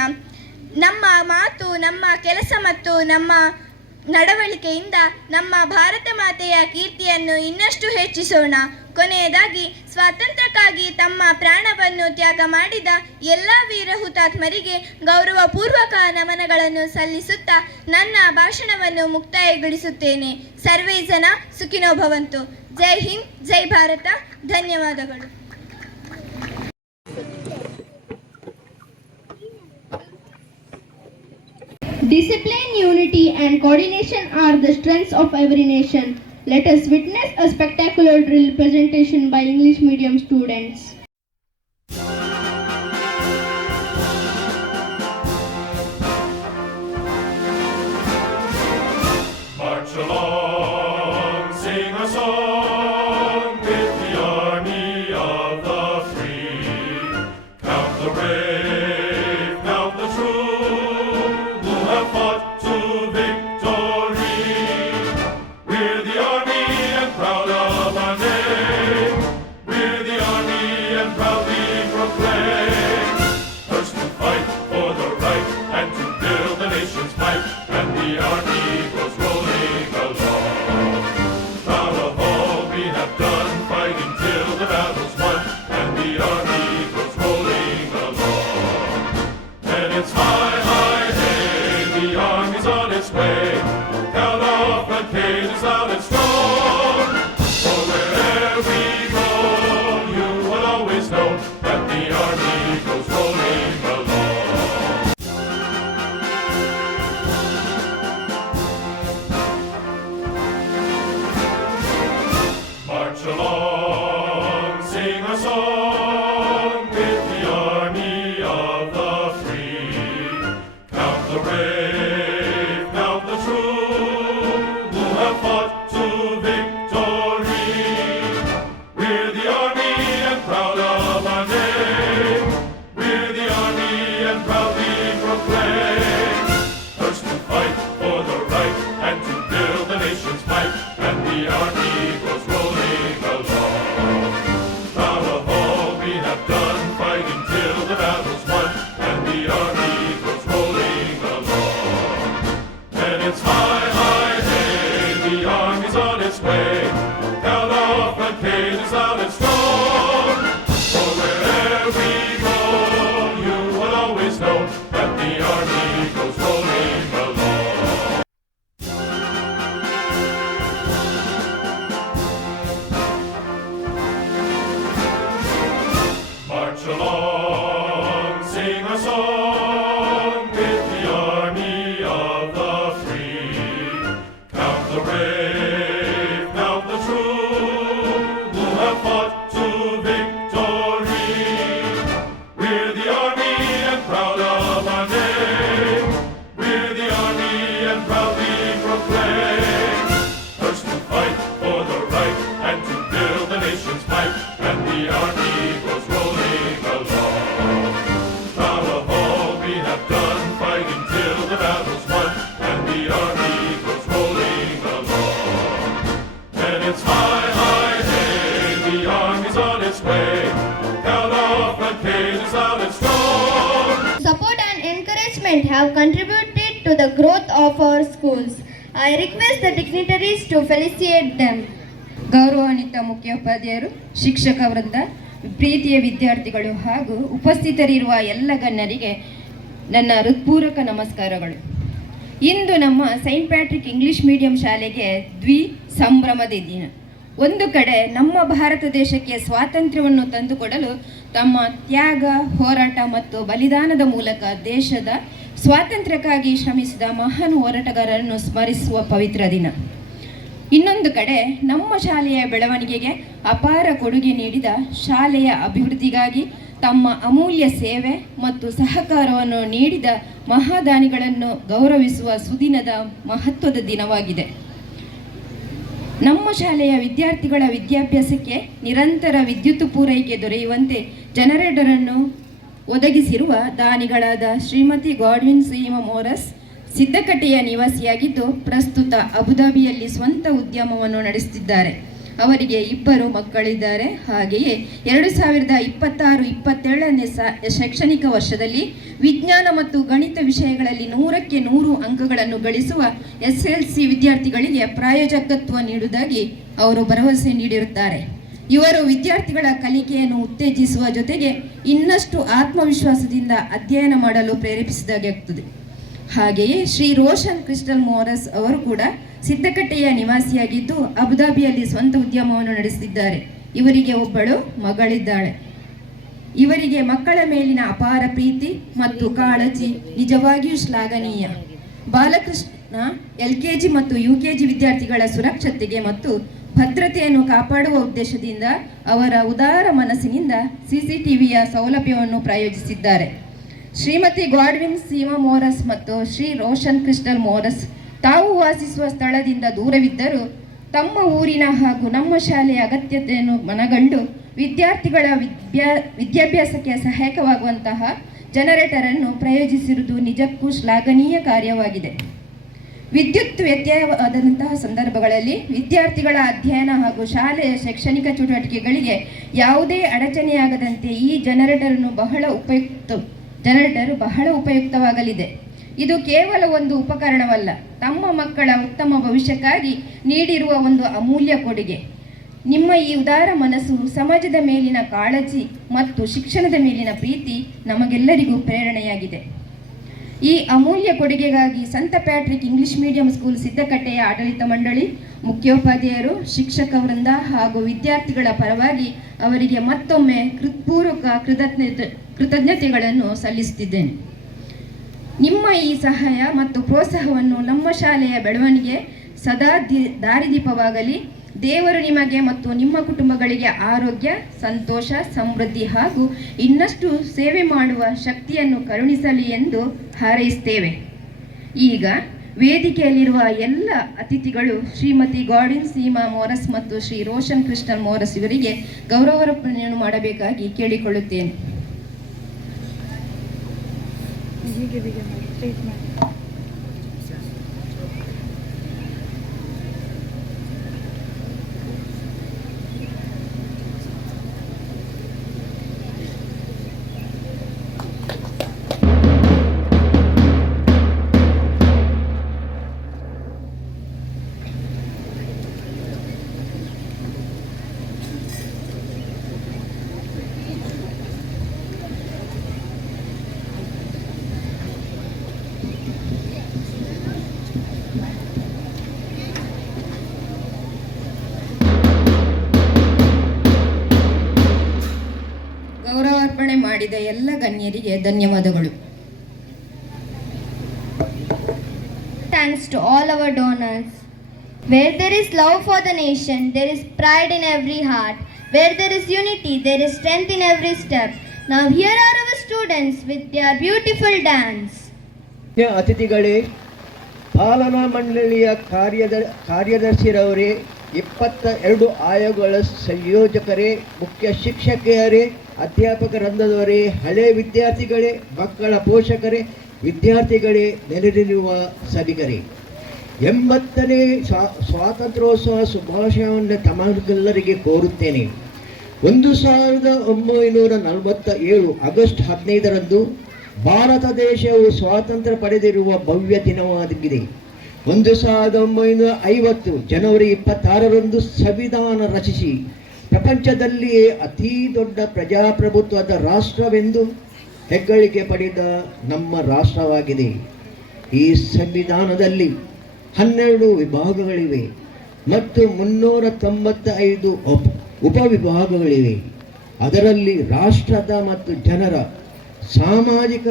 ನಮ್ಮ ಮಾತು, ನಮ್ಮ ಕೆಲಸ ಮತ್ತು ನಮ್ಮ ನಡವಳಿಕೆಯಿಂದ ನಮ್ಮ ಭಾರತ ಮಾತೆಯ ಕೀರ್ತಿಯನ್ನು ಇನ್ನಷ್ಟು ಹೆಚ್ಚಿಸೋಣ. ಕೊನೆಯದಾಗಿ, ಸ್ವಾತಂತ್ರ್ಯಕ್ಕಾಗಿ ತಮ್ಮ ಪ್ರಾಣವನ್ನು ತ್ಯಾಗ ಮಾಡಿದ ಎಲ್ಲ ವೀರ ಹುತಾತ್ಮರಿಗೆ ಗೌರವಪೂರ್ವಕ ನಮನಗಳನ್ನು ಸಲ್ಲಿಸುತ್ತಾ ನನ್ನ ಭಾಷಣವನ್ನು ಮುಕ್ತಾಯಗೊಳಿಸುತ್ತೇನೆ. ಸರ್ವೇ ಜನ ಸುಖಿನೋ ಭವಂತು. ಜೈ ಹಿಂದ್, ಜೈ ಭಾರತ. ಧನ್ಯವಾದಗಳು. Discipline, unity, and coordination are the strengths of every nation. Let us witness a spectacular drill presentation by English medium students. March along, sing a song with the army of the free. Count the brave, count the true, who have fought to victory. We're the army and proud of our name. We're the army and proudly proclaim. First to fight for the right and to build the nation's might. And the army goes rolling along. Proud of all we have done, fighting till the battle's won. And the army goes rolling along. And it's high, high, hey, the army's on its way. Count off and cages loud and strong. For wherever we go, you will always know that the army goes rolling along. March along, sing a song with the army of the free. Count the brave, count the true, who have fought to victory. We're the army and proud of our name. We're the army and proudly proclaim. First to fight for the right and to build the nation's might. And the army goes rolling along. Proud of all we have done, fighting till the battle's won. And the army goes rolling along. And it's high, high, hey, the army's on its way. Count off and cages loud and strong. For wherever we go, you will always know that the army goes rolling along. March along, sing a song with the army of the free. Count the brave, count it's high, high, hey, the army's on its way. Count off front pages loud and strong. Support and encouragement have contributed to the growth of our schools. I request the dignitaries to felicitate them. ಗೌರವಾನ್ವಿತ ಮುಖ್ಯೋಪಾಧ್ಯಾಯರು, ಶಿಕ್ಷಕ ವೃಂದ, ಪ್ರೀತಿಯ ವಿದ್ಯಾರ್ಥಿಗಳು ಹಾಗೂ ಉಪಸ್ಥಿತರಿರುವ ಎಲ್ಲ ಗಣ್ಯರಿಗೆ ನನ್ನ ಹೃತ್ಪೂರ್ವಕ ನಮಸ್ಕಾರಗಳು. ಇಂದು ನಮ್ಮ ಸೈಂಟ್ ಪ್ಯಾಟ್ರಿಕ್ ಇಂಗ್ಲಿಷ್ ಮೀಡಿಯಂ ಶಾಲೆಗೆ ಸಂಭ್ರಮದ ದಿನ. ಒಂದು ಕಡೆ ನಮ್ಮ ಭಾರತ ದೇಶಕ್ಕೆ ಸ್ವಾತಂತ್ರ್ಯವನ್ನು ತಂದುಕೊಡಲು ತಮ್ಮ ತ್ಯಾಗ, ಹೋರಾಟ ಮತ್ತು ಬಲಿದಾನದ ಮೂಲಕ ದೇಶದ ಸ್ವಾತಂತ್ರ್ಯಕ್ಕಾಗಿ ಶ್ರಮಿಸಿದ ಮಹಾನ್ ಹೋರಾಟಗಾರರನ್ನು ಸ್ಮರಿಸುವ ಪವಿತ್ರ ದಿನ. ಇನ್ನೊಂದು ಕಡೆ ನಮ್ಮ ಶಾಲೆಯ ಬೆಳವಣಿಗೆಗೆ ಅಪಾರ ಕೊಡುಗೆ ನೀಡಿದ ಶಾಲೆಯ ಅಭಿವೃದ್ಧಿಗಾಗಿ ತಮ್ಮ ಅಮೂಲ್ಯ ಸೇವೆ ಮತ್ತು ಸಹಕಾರವನ್ನು ನೀಡಿದ ಮಹಾದಾನಿಗಳನ್ನು ಗೌರವಿಸುವ ಸುದಿನದ ಮಹತ್ವದ ದಿನವಾಗಿದೆ. ನಮ್ಮ ಶಾಲೆಯ ವಿದ್ಯಾರ್ಥಿಗಳ ವಿದ್ಯಾಭ್ಯಾಸಕ್ಕೆ ನಿರಂತರ ವಿದ್ಯುತ್ ಪೂರೈಕೆ ದೊರೆಯುವಂತೆ ಜನರೇಟರನ್ನು ಒದಗಿಸಿರುವ ದಾನಿಗಳಾದ ಶ್ರೀಮತಿ ಗಾಡ್ವಿನ್ ಸೀಮಾ ಮೋರಸ್ ಸಿದ್ದಕಟ್ಟೆಯ ನಿವಾಸಿಯಾಗಿದ್ದು ಪ್ರಸ್ತುತ ಅಬುಧಾಬಿಯಲ್ಲಿ ಸ್ವಂತ ಉದ್ಯಮವನ್ನು ನಡೆಸುತ್ತಿದ್ದಾರೆ. ಅವರಿಗೆ 2 ಮಕ್ಕಳಿದ್ದಾರೆ. ಹಾಗೆಯೇ 2026-27ನೇ ಶೈಕ್ಷಣಿಕ ವರ್ಷದಲ್ಲಿ ವಿಜ್ಞಾನ ಮತ್ತು ಗಣಿತ ವಿಷಯಗಳಲ್ಲಿ 100ಕ್ಕೆ 100 ಅಂಕಗಳನ್ನು ಗಳಿಸುವ SLC ವಿದ್ಯಾರ್ಥಿಗಳಿಗೆ ಪ್ರಾಯೋಜಕತ್ವ ನೀಡುವುದಾಗಿ ಅವರು ಭರವಸೆ ನೀಡಿರುತ್ತಾರೆ. ಇವರು ವಿದ್ಯಾರ್ಥಿಗಳ ಕಲಿಕೆಯನ್ನು ಉತ್ತೇಜಿಸುವ ಜೊತೆಗೆ ಇನ್ನಷ್ಟು ಆತ್ಮವಿಶ್ವಾಸದಿಂದ ಅಧ್ಯಯನ ಮಾಡಲು ಪ್ರೇರೇಪಿಸಿದಾಗುತ್ತದೆ. ಹಾಗೆಯೇ ಶ್ರೀ ರೋಷನ್ ಕ್ರಿಸ್ಟಲ್ ಮೋರಸ್ ಅವರು ಕೂಡ ಸಿದ್ದಕಟ್ಟೆಯ ನಿವಾಸಿಯಾಗಿದ್ದು ಅಬುಧಾಬಿಯಲ್ಲಿ ಸ್ವಂತ ಉದ್ಯಮವನ್ನು ನಡೆಸುತ್ತಿದ್ದಾರೆ. ಇವರಿಗೆ ಒಬ್ಬಳು ಮಗಳಿದ್ದಾಳೆ. ಇವರಿಗೆ ಮಕ್ಕಳ ಮೇಲಿನ ಅಪಾರ ಪ್ರೀತಿ ಮತ್ತು ಕಾಳಜಿ ನಿಜವಾಗಿಯೂ ಶ್ಲಾಘನೀಯ. ಬಾಲಕೃಷ್ಣ LKG ಮತ್ತು UKG ವಿದ್ಯಾರ್ಥಿಗಳ ಸುರಕ್ಷತೆಗೆ ಮತ್ತು ಭದ್ರತೆಯನ್ನು ಕಾಪಾಡುವ ಉದ್ದೇಶದಿಂದ ಅವರ ಉದಾರ ಮನಸ್ಸಿನಿಂದ CCTVಯ ಸೌಲಭ್ಯವನ್ನು ಪ್ರಾಯೋಜಿಸಿದ್ದಾರೆ. ಶ್ರೀಮತಿ ಗಾಡ್ವಿನ್ ಸೀಮಾ ಮೋರಸ್ ಮತ್ತು ಶ್ರೀ ರೋಷನ್ ಕ್ರಿಸ್ಟಲ್ ಮೋರಸ್ ತಾವು ವಾಸಿಸುವ ಸ್ಥಳದಿಂದ ದೂರವಿದ್ದರೂ ತಮ್ಮ ಊರಿನ ಹಾಗೂ ನಮ್ಮ ಶಾಲೆಯ ಅಗತ್ಯತೆಯನ್ನು ಮನಗಂಡು ವಿದ್ಯಾರ್ಥಿಗಳ ವಿದ್ಯಾಭ್ಯಾಸಕ್ಕೆ ಸಹಾಯಕವಾಗುವಂತಹ ಜನರೇಟರನ್ನು ಪ್ರಯೋಜಿಸಿರುವುದು ನಿಜಕ್ಕೂ ಶ್ಲಾಘನೀಯ ಕಾರ್ಯವಾಗಿದೆ. ವಿದ್ಯುತ್ ವ್ಯತ್ಯಯವಾದಂತಹ ಸಂದರ್ಭಗಳಲ್ಲಿ ವಿದ್ಯಾರ್ಥಿಗಳ ಅಧ್ಯಯನ ಹಾಗೂ ಶಾಲೆಯ ಶೈಕ್ಷಣಿಕ ಚಟುವಟಿಕೆಗಳಿಗೆ ಯಾವುದೇ ಅಡಚಣೆಯಾಗದಂತೆ ಈ ಜನರೇಟರ್ ಬಹಳ ಉಪಯುಕ್ತವಾಗಲಿದೆ. ಇದು ಕೇವಲ ಒಂದು ಉಪಕರಣವಲ್ಲ, ತಮ್ಮ ಮಕ್ಕಳ ಉತ್ತಮ ಭವಿಷ್ಯಕ್ಕಾಗಿ ನೀಡಿರುವ ಒಂದು ಅಮೂಲ್ಯ ಕೊಡುಗೆ. ನಿಮ್ಮ ಈ ಉದಾರ ಮನಸ್ಸು, ಸಮಾಜದ ಮೇಲಿನ ಕಾಳಜಿ ಮತ್ತು ಶಿಕ್ಷಣದ ಮೇಲಿನ ಪ್ರೀತಿ ನಮಗೆಲ್ಲರಿಗೂ ಪ್ರೇರಣೆಯಾಗಿದೆ. ಈ ಅಮೂಲ್ಯ ಕೊಡುಗೆಗಾಗಿ ಸಂತ ಪ್ಯಾಟ್ರಿಕ್ ಇಂಗ್ಲಿಷ್ ಮೀಡಿಯಂ ಸ್ಕೂಲ್ ಸಿದ್ದಕಟ್ಟೆಯ ಆಡಳಿತ ಮಂಡಳಿ, ಮುಖ್ಯೋಪಾಧ್ಯಾಯರು, ಶಿಕ್ಷಕ ವೃಂದ ಹಾಗೂ ವಿದ್ಯಾರ್ಥಿಗಳ ಪರವಾಗಿ ಅವರಿಗೆ ಮತ್ತೊಮ್ಮೆ ಹೃತ್ಪೂರ್ವಕ ಕೃತಜ್ಞತೆಗಳನ್ನು ಸಲ್ಲಿಸುತ್ತಿದ್ದೇನೆ. ನಿಮ್ಮ ಈ ಸಹಾಯ ಮತ್ತು ಪ್ರೋತ್ಸಾಹವನ್ನು ನಮ್ಮ ಶಾಲೆಯ ಬೆಳವಣಿಗೆ ಸದಾ ದಾರಿದೀಪವಾಗಲಿ. ದೇವರು ನಿಮಗೆ ಮತ್ತು ನಿಮ್ಮ ಕುಟುಂಬಗಳಿಗೆ ಆರೋಗ್ಯ, ಸಂತೋಷ, ಸಮೃದ್ಧಿ ಹಾಗೂ ಇನ್ನಷ್ಟು ಸೇವೆ ಮಾಡುವ ಶಕ್ತಿಯನ್ನು ಕರುಣಿಸಲಿ ಎಂದು ಹಾರೈಸುತ್ತೇವೆ. ಈಗ ವೇದಿಕೆಯಲ್ಲಿರುವ ಎಲ್ಲ ಅತಿಥಿಗಳು ಶ್ರೀಮತಿ ಗಾಡ್ವಿನ್ ಸೀಮಾ ಮೋರಸ್ ಮತ್ತು ಶ್ರೀ ರೋಷನ್ ಕ್ರಿಸ್ಟಲ್ ಮೋರಸ್ ಇವರಿಗೆ ಗೌರವಾರ್ಪಣೆಯನ್ನು ಮಾಡಬೇಕಾಗಿ ಕೇಳಿಕೊಳ್ಳುತ್ತೇನೆ. ಗೌರವಾರ್ಪಣೆ ಮಾಡಿದ ಎಲ್ಲ ಗಣ್ಯರಿಗೆ ಧನ್ಯವಾದಗಳು. Thanks to all our donors. Where there is love for the nation, there is pride in every heart. Where there is unity, there is strength in every step. Now here are our students with their beautiful dance. ಅತಿಥಿಗಳೇ, ಪಾಲನಾ ಮಂಡಳಿಯ ಕಾರ್ಯದರ್ಶಿರವರೇ, 22 ಆಯೋಗಗಳ ಸಂಯೋಜಕರೇ, ಮುಖ್ಯ ಶಿಕ್ಷಕಿಯರೇ, ಅಧ್ಯಾಪಕ ವೃಂದದವರೇ, ಹಳೆ ವಿದ್ಯಾರ್ಥಿಗಳೇ, ಮಕ್ಕಳ ಪೋಷಕರೇ, ವಿದ್ಯಾರ್ಥಿಗಳೇ, ನೆರೆದಿರುವ ಸಭಿಕರೇ, ಎಂಬತ್ತನೇ ಸ್ವಾತಂತ್ರ್ಯೋತ್ಸವ ಶುಭಾಶಯವನ್ನು ತಮಗೆಲ್ಲರಿಗೆ ಕೋರುತ್ತೇನೆ. 1947 ಆಗಸ್ಟ್ 15ರಂದು ಭಾರತ ದೇಶವು ಸ್ವಾತಂತ್ರ್ಯ ಪಡೆದಿರುವ ಭವ್ಯ ದಿನವಾಗಿದೆ. 1950 ಜನವರಿ 26ರಂದು ಸಂವಿಧಾನ ರಚಿಸಿ ಪ್ರಪಂಚದಲ್ಲಿಯೇ ಅತೀ ದೊಡ್ಡ ಪ್ರಜಾಪ್ರಭುತ್ವದ ರಾಷ್ಟ್ರವೆಂದು ಹೆಗ್ಗಳಿಕೆ ಪಡೆದ ನಮ್ಮ ರಾಷ್ಟ್ರವಾಗಿದೆ. ಈ ಸಂವಿಧಾನದಲ್ಲಿ 12 ವಿಭಾಗಗಳಿವೆ ಮತ್ತು 395 ಉಪವಿಭಾಗಗಳಿವೆ. ಅದರಲ್ಲಿ ರಾಷ್ಟ್ರದ ಮತ್ತು ಜನರ ಸಾಮಾಜಿಕ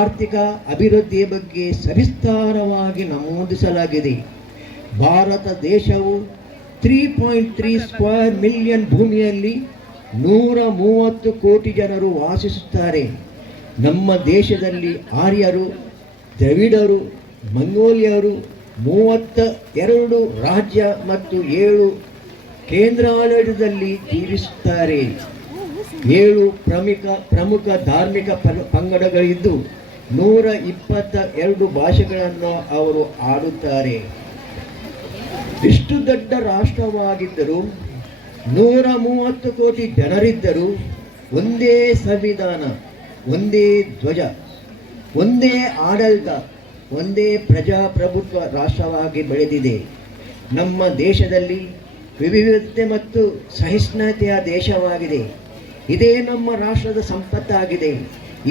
ಆರ್ಥಿಕ ಅಭಿವೃದ್ಧಿಯ ಬಗ್ಗೆ ಸವಿಸ್ತಾರವಾಗಿ ನಮೂದಿಸಲಾಗಿದೆ. ಭಾರತ ದೇಶವು 3.3 ಸ್ಕ್ವೇರ್ ಮಿಲಿಯನ್ ಭೂಮಿಯಲ್ಲಿ 130 ಕೋಟಿ ಜನರು ವಾಸಿಸುತ್ತಾರೆ. ನಮ್ಮ ದೇಶದಲ್ಲಿ ಆರ್ಯರು, ದ್ರವಿಡರು, ಮಂಗೋಲಿಯರು 32 ರಾಜ್ಯ ಮತ್ತು 7 ಕೇಂದ್ರಾಡಳಿತದಲ್ಲಿ ಜೀವಿಸುತ್ತಾರೆ. 7 ಪ್ರಮುಖ ಧಾರ್ಮಿಕ ಪಂಗಡಗಳಿದ್ದು 122 ಭಾಷೆಗಳನ್ನು ಅವರು ಆಡುತ್ತಾರೆ. ಇಷ್ಟು ದೊಡ್ಡ ರಾಷ್ಟ್ರವಾಗಿದ್ದರೂ 130 ಕೋಟಿ ಜನರಿದ್ದರೂ ಒಂದೇ ಸಂವಿಧಾನ, ಒಂದೇ ಧ್ವಜ, ಒಂದೇ ಆಡಳಿತ, ಒಂದೇ ಪ್ರಜಾಪ್ರಭುತ್ವ ರಾಷ್ಟ್ರವಾಗಿ ಬೆಳೆದಿದೆ. ನಮ್ಮ ದೇಶದಲ್ಲಿ ವಿವಿಧತೆ ಮತ್ತು ಸಹಿಷ್ಣುತೆಯ ದೇಶವಾಗಿದೆ. ಇದೇ ನಮ್ಮ ರಾಷ್ಟ್ರದ ಸಂಪತ್ತಾಗಿದೆ.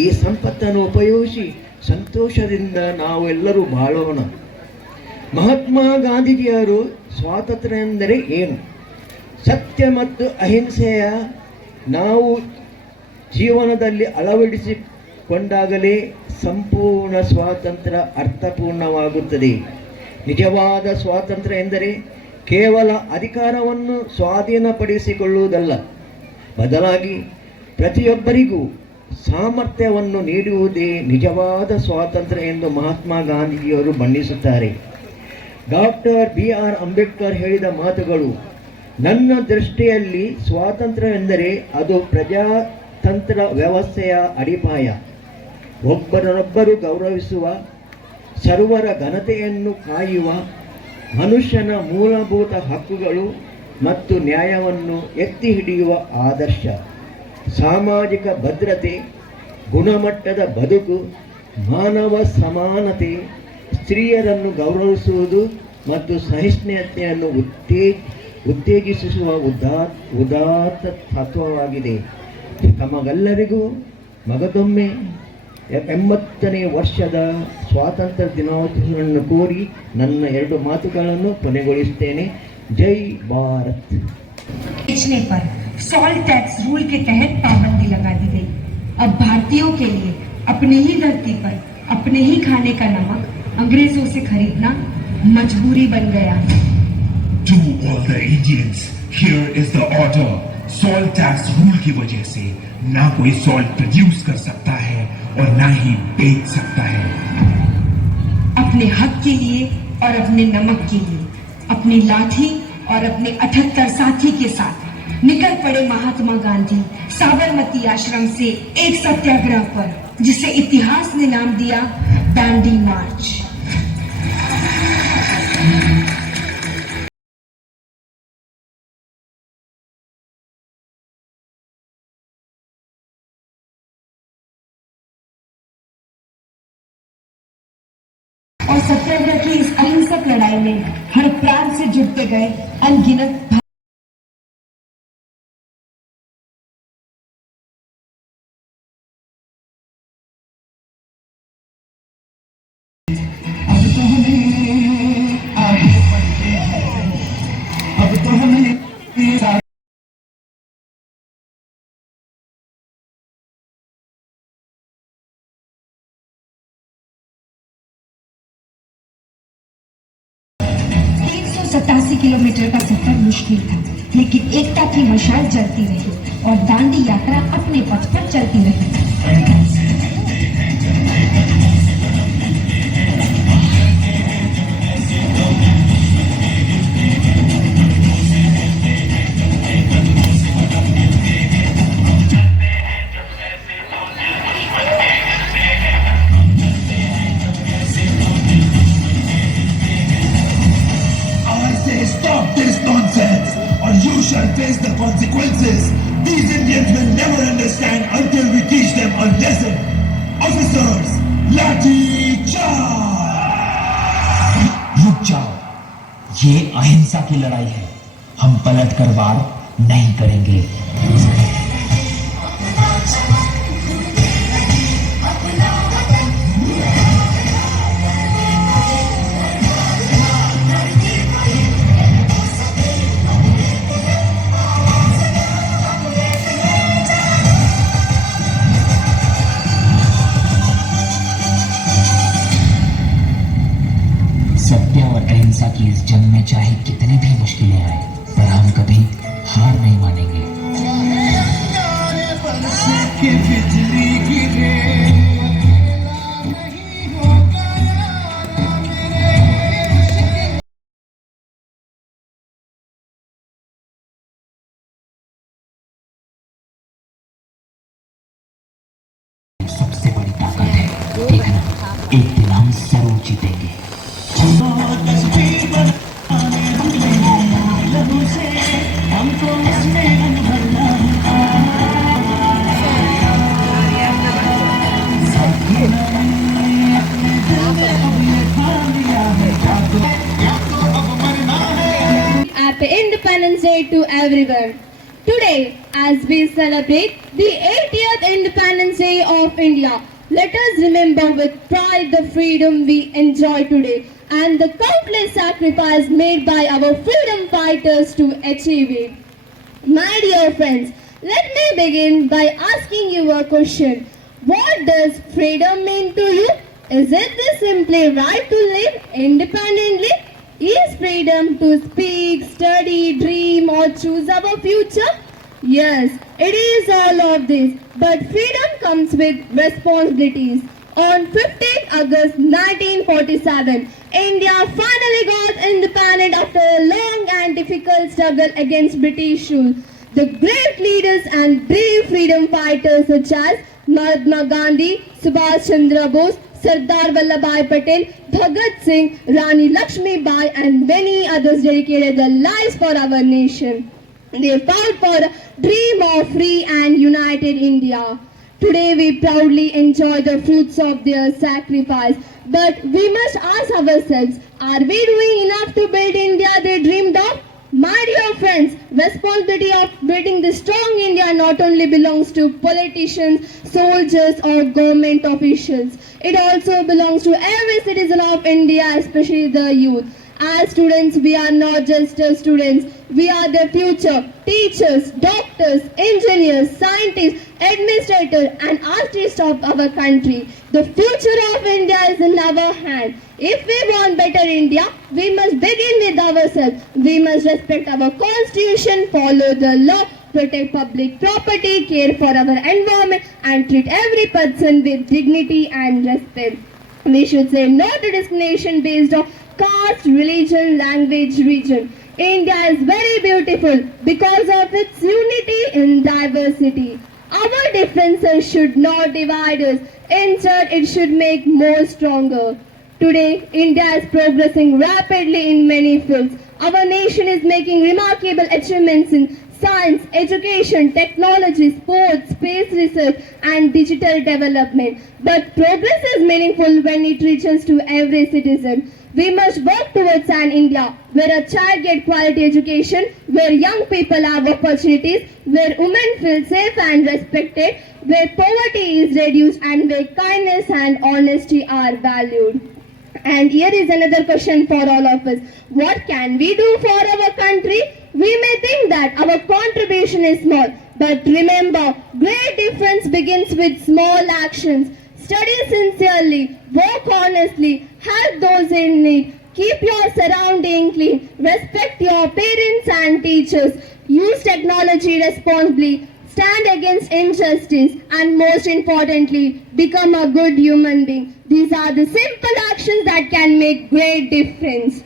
ಈ ಸಂಪತ್ತನ್ನು ಉಪಯೋಗಿಸಿ ಸಂತೋಷದಿಂದ ನಾವೆಲ್ಲರೂ ಬಾಳೋಣ. ಮಹಾತ್ಮ ಗಾಂಧೀಜಿಯವರು ಸ್ವಾತಂತ್ರ್ಯ ಎಂದರೆ ಏನು? ಸತ್ಯ ಮತ್ತು ಅಹಿಂಸೆಯ ನಾವು ಜೀವನದಲ್ಲಿ ಅಳವಡಿಸಿಕೊಂಡಾಗಲೇ ಸಂಪೂರ್ಣ ಸ್ವಾತಂತ್ರ್ಯ ಅರ್ಥಪೂರ್ಣವಾಗುತ್ತದೆ. ನಿಜವಾದ ಸ್ವಾತಂತ್ರ್ಯ ಎಂದರೆ ಕೇವಲ ಅಧಿಕಾರವನ್ನು ಸ್ವಾಧೀನಪಡಿಸಿಕೊಳ್ಳುವುದಲ್ಲ, ಬದಲಾಗಿ ಪ್ರತಿಯೊಬ್ಬರಿಗೂ ಸಾಮರ್ಥ್ಯವನ್ನು ನೀಡುವುದೇ ನಿಜವಾದ ಸ್ವಾತಂತ್ರ್ಯ ಎಂದು ಮಹಾತ್ಮ ಗಾಂಧೀಜಿಯವರು ಬಣ್ಣಿಸುತ್ತಾರೆ. ಡಾಕ್ಟರ್ BR ಅಂಬೇಡ್ಕರ್ ಹೇಳಿದ ಮಾತುಗಳು ನನ್ನ ದೃಷ್ಟಿಯಲ್ಲಿ ಸ್ವಾತಂತ್ರ್ಯ ಎಂದರೆ ಅದು ಪ್ರಜಾತಂತ್ರ ವ್ಯವಸ್ಥೆಯ ಅಡಿಪಾಯ. ಒಬ್ಬರನ್ನೊಬ್ಬರು ಗೌರವಿಸುವ, ಸರ್ವರ ಘನತೆಯನ್ನು ಕಾಯುವ, ಮನುಷ್ಯನ ಮೂಲಭೂತ ಹಕ್ಕುಗಳು ಮತ್ತು ನ್ಯಾಯವನ್ನು ಎತ್ತಿ ಹಿಡಿಯುವ ಆದರ್ಶ, ಸಾಮಾಜಿಕ ಭದ್ರತೆ, ಗುಣಮಟ್ಟದ ಬದುಕು, ಮಾನವ ಸಮಾನತೆ, ಸ್ತ್ರೀಯರನ್ನು ಗೌರವಿಸುವುದು ಮತ್ತು ಸಹಿಷ್ಣುತೆಯನ್ನು ಉತ್ತೇಜಿಸುವ ಉದಾತ್ತ ತತ್ವವಾಗಿದೆ. ತಮಗೆಲ್ಲರಿಗೂ ಮಗದೊಮ್ಮೆ 80ನೇ ವರ್ಷದ ಸ್ವಾತಂತ್ರ್ಯ ದಿನಾಚರಣೆಯನ್ನು ಕೋರಿ ನನ್ನ 2 ಮಾತುಗಳನ್ನು ಕೊನೆಗೊಳಿಸುತ್ತೇನೆ. जय भारत। बेचने पर सॉल्ट टैक्स रूल के तहत पाबंदी लगा दी गई। अब भारतीयों के लिए अपने ही धरती पर अपने ही खाने का नमक अंग्रेजों से खरीदना मजबूरी बन गया। To all the Indians, here is the order. Salt tax rule की वजह से ना कोई सॉल्ट प्रोड्यूस कर सकता है और ना ही बेच सकता है। अपने हक के लिए और अपने नमक के लिए अपनी लाठी और अपने 78 साथी के साथ निकल पड़े महात्मा गांधी साबरमती आश्रम से एक सत्याग्रह पर, जिसे इतिहास ने नाम दिया दांडी मार्च। और सत्याग्रह की इस अहिंसक लड़ाई में हर प्राण से जुटते गए अनगिनत किलोमीटर का सफर मुश्किल था, लेकिन एकता की मशाल जलती रही और दांडी यात्रा अपने पथ पर चलती रही। shall face the consequences. These Indians will never understand until we teach them a lesson. Officers, लाठी चार्ज! रुक जाओ, ये अहिंसा की लड़ाई है, हम पलट कर वार नहीं करेंगे। सत्य और अहिंसा की इस जंग में चाहे कितनी भी मुश्किलें आए, पर हम कभी हार नहीं मानेंगे। सबसे बड़ी ताकत है, देखना एक दिन हम जरूर जीतेंगे। Happy Independence Day to everyone. Today, as we celebrate the 80th Independence Day of India, let us remember with pride the freedom we enjoy today and the countless sacrifice made by our freedom fighters to achieve it. My dear friends, let me begin by asking you a question. What does freedom mean to you? Is it the simply right to live independently? Is freedom to speak, study, dream or choose our future? Yes, it is all of this, but freedom comes with responsibilities. On 15th August 1947, India finally got independent after a long and difficult struggle against British rule. The great leaders and brave freedom fighters such as Mahatma Gandhi, Subhash Chandra Bose, Sardar Vallabhbhai Patel, Bhagat Singh, Rani Lakshmi Bai and many others dedicated their lives for our nation. They fought for a dream of free and united India. Today we proudly enjoy the fruits of their sacrifice. But we must ask ourselves, are we doing enough to build India they dreamed of? My dear friends, responsibility of building the strong India not only belongs to politicians, soldiers or government officials. It also belongs to every citizen of India, especially the youth. As students, we are not just students. We are the future. Teachers, doctors, engineers, scientists, administrators and artists of our country. The future of India is in our hand. If we want better India, we must begin with ourselves. We must respect our constitution, follow the law, protect public property, care for our environment and treat every person with dignity and respect. We should say no to discrimination based on caste, religion, language, region. India is very beautiful because of its unity in diversity. Our differences should not divide us. Instead, it should make more stronger. Today, India is progressing rapidly in many fields. Our nation is making remarkable achievements in science, education, technology, sports, space research and digital development. But progress is meaningful when it reaches to every citizen. We must work towards an India where a child gets quality education, where young people have opportunities, where women feel safe and respected, where poverty is reduced and where kindness and honesty are valued. And here is another question for all of us. What can we do for our country? We may think that our contribution is small, but remember, great difference begins with small actions. Study sincerely, work honestly, help those in need, keep your surrounding clean, respect your parents and teachers, use technology responsibly, stand against injustice, and most importantly, become a good human being. These are the simple actions that can make great difference.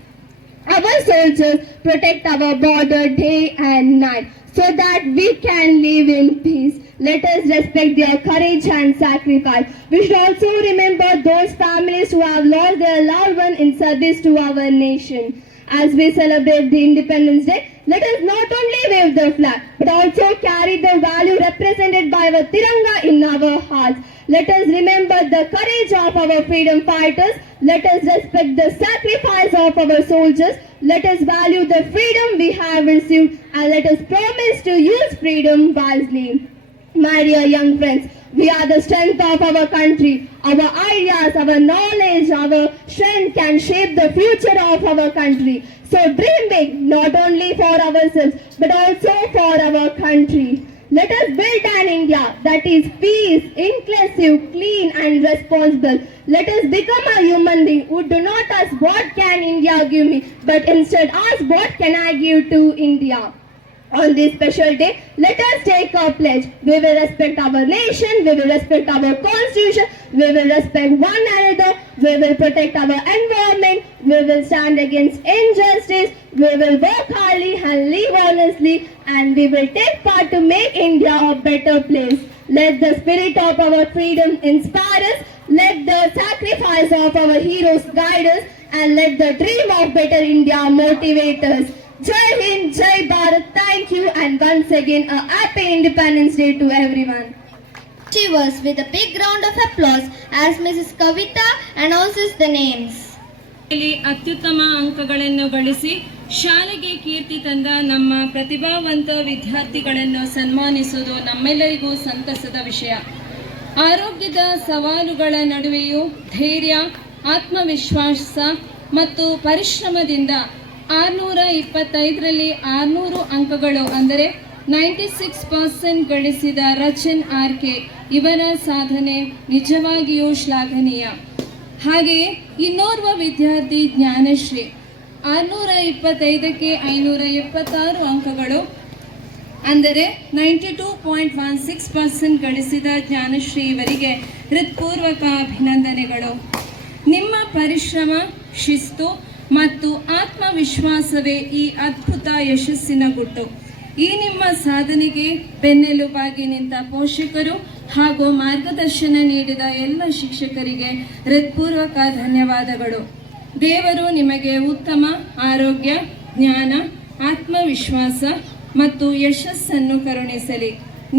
Our soldiers protect our border day and night so that we can live in peace. Let us respect their courage and sacrifice. We should also remember those families who have lost their loved one in service to our nation. As we celebrate the Independence Day, Let us not only wave the flag, but also carry the value represented by our Tiranga in our hearts. Let us remember the courage of our freedom fighters. Let us respect the sacrifice of our soldiers. Let us value the freedom we have received, and let us promise to use freedom wisely. My dear young friends, we are the strength of our country. Our ideas, our knowledge, our strength can shape the future of our country. So dream big, not only for ourselves, but also for our country. Let us build an India that is peace, inclusive, clean and responsible. Let us become a human being who do not ask what can India give me, but instead ask what can I give to India. On this special day, let us take our pledge. We will respect our nation, we will respect our constitution, we will respect one another, we will protect our environment, we will stand against injustice, we will work hardly and live honestly, and we will take part to make India a better place. Let the spirit of our freedom inspire us, let the sacrifice of our heroes guide us, and let the dream of better India motivate us. Jai Hind, Jai Bharat, thank you, and once again a happy Independence Day to everyone. Achievers with a big round of applause as Mrs. Kavita announces the names. ಅತ್ಯುತ್ತಮ ಅಂಕಗಳನ್ನು ಗಳಿಸಿ ಶಾಲೆಗೆ ಕೀರ್ತಿ ತಂದ ನಮ್ಮ ಪ್ರತಿಭಾವಂತ ವಿದ್ಯಾರ್ಥಿಗಳನ್ನು ಸನ್ಮಾನಿಸುವುದು ನಮ್ಮೆಲ್ಲರಿಗೂ ಸಂತಸದ ವಿಷಯ. ಆರೋಗ್ಯದ ಸವಾಲುಗಳ ನಡುವೆಯೂ ಧೈರ್ಯ, ಆತ್ಮವಿಶ್ವಾಸ ಮತ್ತು ಪರಿಶ್ರಮದಿಂದ 625ರಲ್ಲಿ 600 ಅಂಕಗಳು ಅಂದರೆ 96% ಗಳಿಸಿದ ರಚನ್ ಆರ್ಕೆ ಇವರ ಸಾಧನೆ ನಿಜವಾಗಿಯೂ ಶ್ಲಾಘನೀಯ. ಹಾಗೆಯೇ ಇನ್ನೋರ್ವ ವಿದ್ಯಾರ್ಥಿ ಜ್ಞಾನಶ್ರೀ 625ಕ್ಕೆ 576 ಅಂಕಗಳು ಅಂದರೆ 92.16% ಗಳಿಸಿದ ಜ್ಞಾನಶ್ರೀ ಇವರಿಗೆ ಹೃತ್ಪೂರ್ವಕ ಅಭಿನಂದನೆಗಳು. ನಿಮ್ಮ ಪರಿಶ್ರಮ, ಶಿಸ್ತು ಮತ್ತು ಆತ್ಮವಿಶ್ವಾಸವೇ ಈ ಅದ್ಭುತ ಯಶಸ್ಸಿನ ಗುಟ್ಟು. ಈ ನಿಮ್ಮ ಸಾಧನೆಗೆ ಬೆನ್ನೆಲುಬಾಗಿ ನಿಂತ ಪೋಷಕರು ಹಾಗೂ ಮಾರ್ಗದರ್ಶನ ನೀಡಿದ ಎಲ್ಲ ಶಿಕ್ಷಕರಿಗೆ ಹೃತ್ಪೂರ್ವಕ ಧನ್ಯವಾದಗಳು. ದೇವರು ನಿಮಗೆ ಉತ್ತಮ ಆರೋಗ್ಯ, ಜ್ಞಾನ, ಆತ್ಮವಿಶ್ವಾಸ ಮತ್ತು ಯಶಸ್ಸನ್ನು ಕರುಣಿಸಲಿ.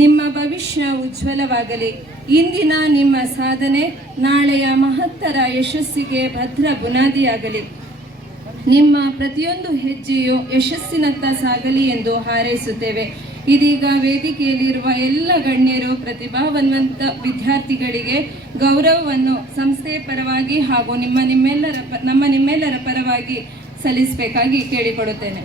ನಿಮ್ಮ ಭವಿಷ್ಯ ಉಜ್ವಲವಾಗಲಿ. ಇಂದಿನ ನಿಮ್ಮ ಸಾಧನೆ ನಾಳೆಯ ಮಹತ್ತರ ಯಶಸ್ಸಿಗೆ ಭದ್ರ ಬುನಾದಿಯಾಗಲಿ. ನಿಮ್ಮ ಪ್ರತಿಯೊಂದು ಹೆಜ್ಜೆಯು ಯಶಸ್ಸಿನತ್ತ ಸಾಗಲಿ ಎಂದು ಹಾರೈಸುತ್ತೇವೆ. ಇದೀಗ ವೇದಿಕೆಯಲ್ಲಿರುವ ಎಲ್ಲ ಗಣ್ಯರು ಪ್ರತಿಭಾವಂತ ವಿದ್ಯಾರ್ಥಿಗಳಿಗೆ ಗೌರವವನ್ನು ಸಂಸ್ಥೆಯ ಪರವಾಗಿ ಹಾಗೂ ನಮ್ಮ ನಿಮ್ಮೆಲ್ಲರ ಪರವಾಗಿ ಸಲ್ಲಿಸಬೇಕಾಗಿ ಕೇಳಿಕೊಡುತ್ತೇನೆ.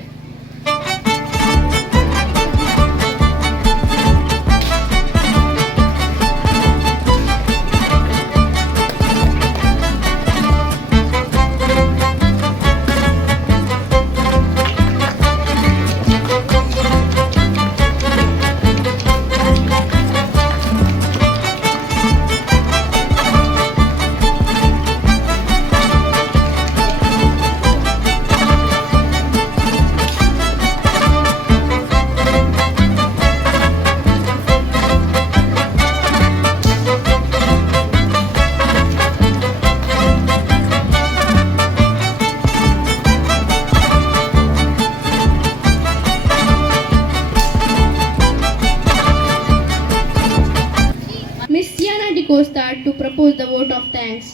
To propose the vote of thanks.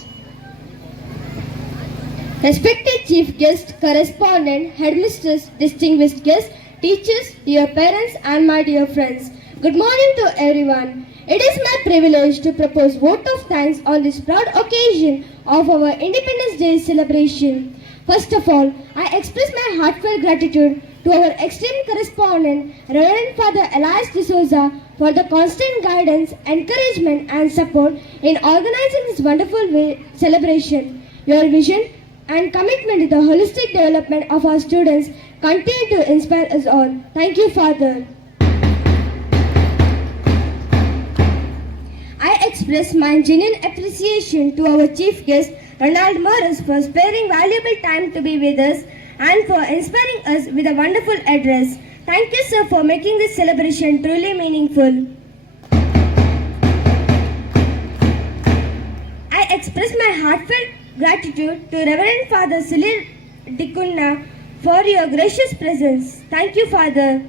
Respected Chief Guest, Correspondent, Headmistress, distinguished guests, teachers, dear parents and my dear friends, good morning to everyone. It is my privilege to propose vote of thanks on this proud occasion of our Independence Day celebration. First of all, I express my heartfelt gratitude to our esteemed correspondent, Reverend Father Elias D'Souza, for the constant guidance, encouragement and support in organizing this wonderful celebration. Your vision and commitment to the holistic development of our students continue to inspire us all. Thank you, Father. I express my genuine appreciation to our chief guest, Ronald Morris, for sparing valuable time to be with us and for inspiring us with a wonderful address. Thank you, sir, for making this celebration truly meaningful. I express my heartfelt gratitude to Reverend Father Sunil Dikunna for your gracious presence. Thank you, Father.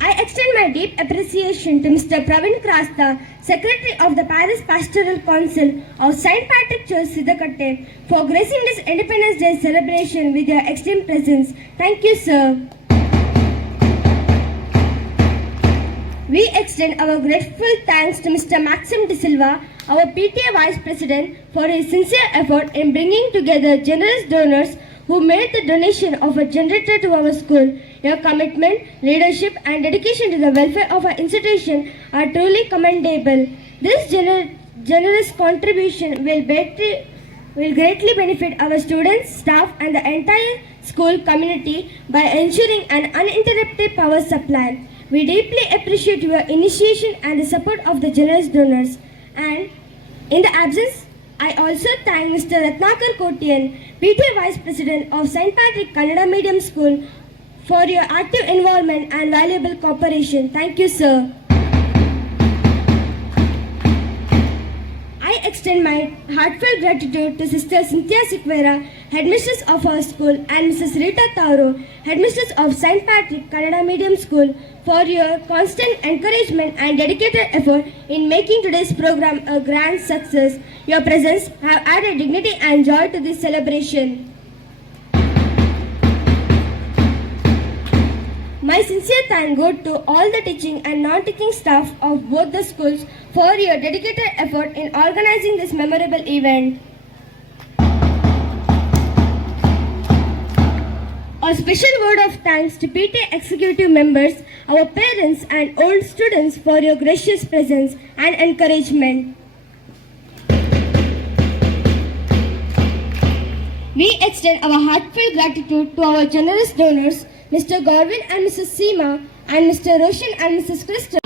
I extend my deep appreciation to Mr. Pravin Krasta, Secretary of the Paris Pastoral Council of St. Patrick Church, Sidakatte, for gracing this Independence Day celebration with your extreme presence. Thank you, sir. We extend our grateful thanks to Mr. Maxim De Silva, our PTA Vice President, for his sincere effort in bringing together generous donors who made the donation of a generator to our school. Your commitment, leadership and dedication to the welfare of our institution are truly commendable. This generous contribution will greatly benefit our students, staff and the entire school community by ensuring an uninterrupted power supply. We deeply appreciate your initiation and the support of the generous donors. And in the absence, I also thank Mr. Ratnakar Kotian, PTA Vice President of St. Patrick Kannada Medium School, for your active involvement and valuable cooperation. Thank you, sir. I extend my heartfelt gratitude to Sister Cynthia Sequeira, Headmistress of our school, and Mrs. Rita Tauro, Headmistress of St. Patrick Kannada Medium School, for your constant encouragement and dedicated effort in making today's program a grand success. Your presence have added dignity and joy to this celebration. My sincere thanks go to all the teaching and non-teaching staff of both the schools for your dedicated effort in organizing this memorable event. A special word of thanks to PTA executive members, our parents and old students for your gracious presence and encouragement. We extend our heartfelt gratitude to our generous donors, Mr. Gorvin and Mrs. Seema, and Mr. Roshan and Mrs. Crystal.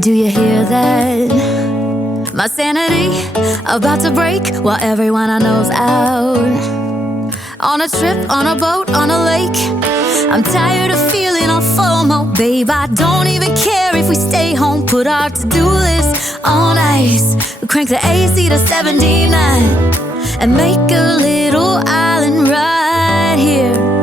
Do you hear that? My sanity about to break while everyone I know's out. On a trip, on a boat, on a lake. I'm tired of feeling all FOMO, babe. I don't even care if we stay home. Put our to-do list on ice. We crank the AC to 79 and make a little island right here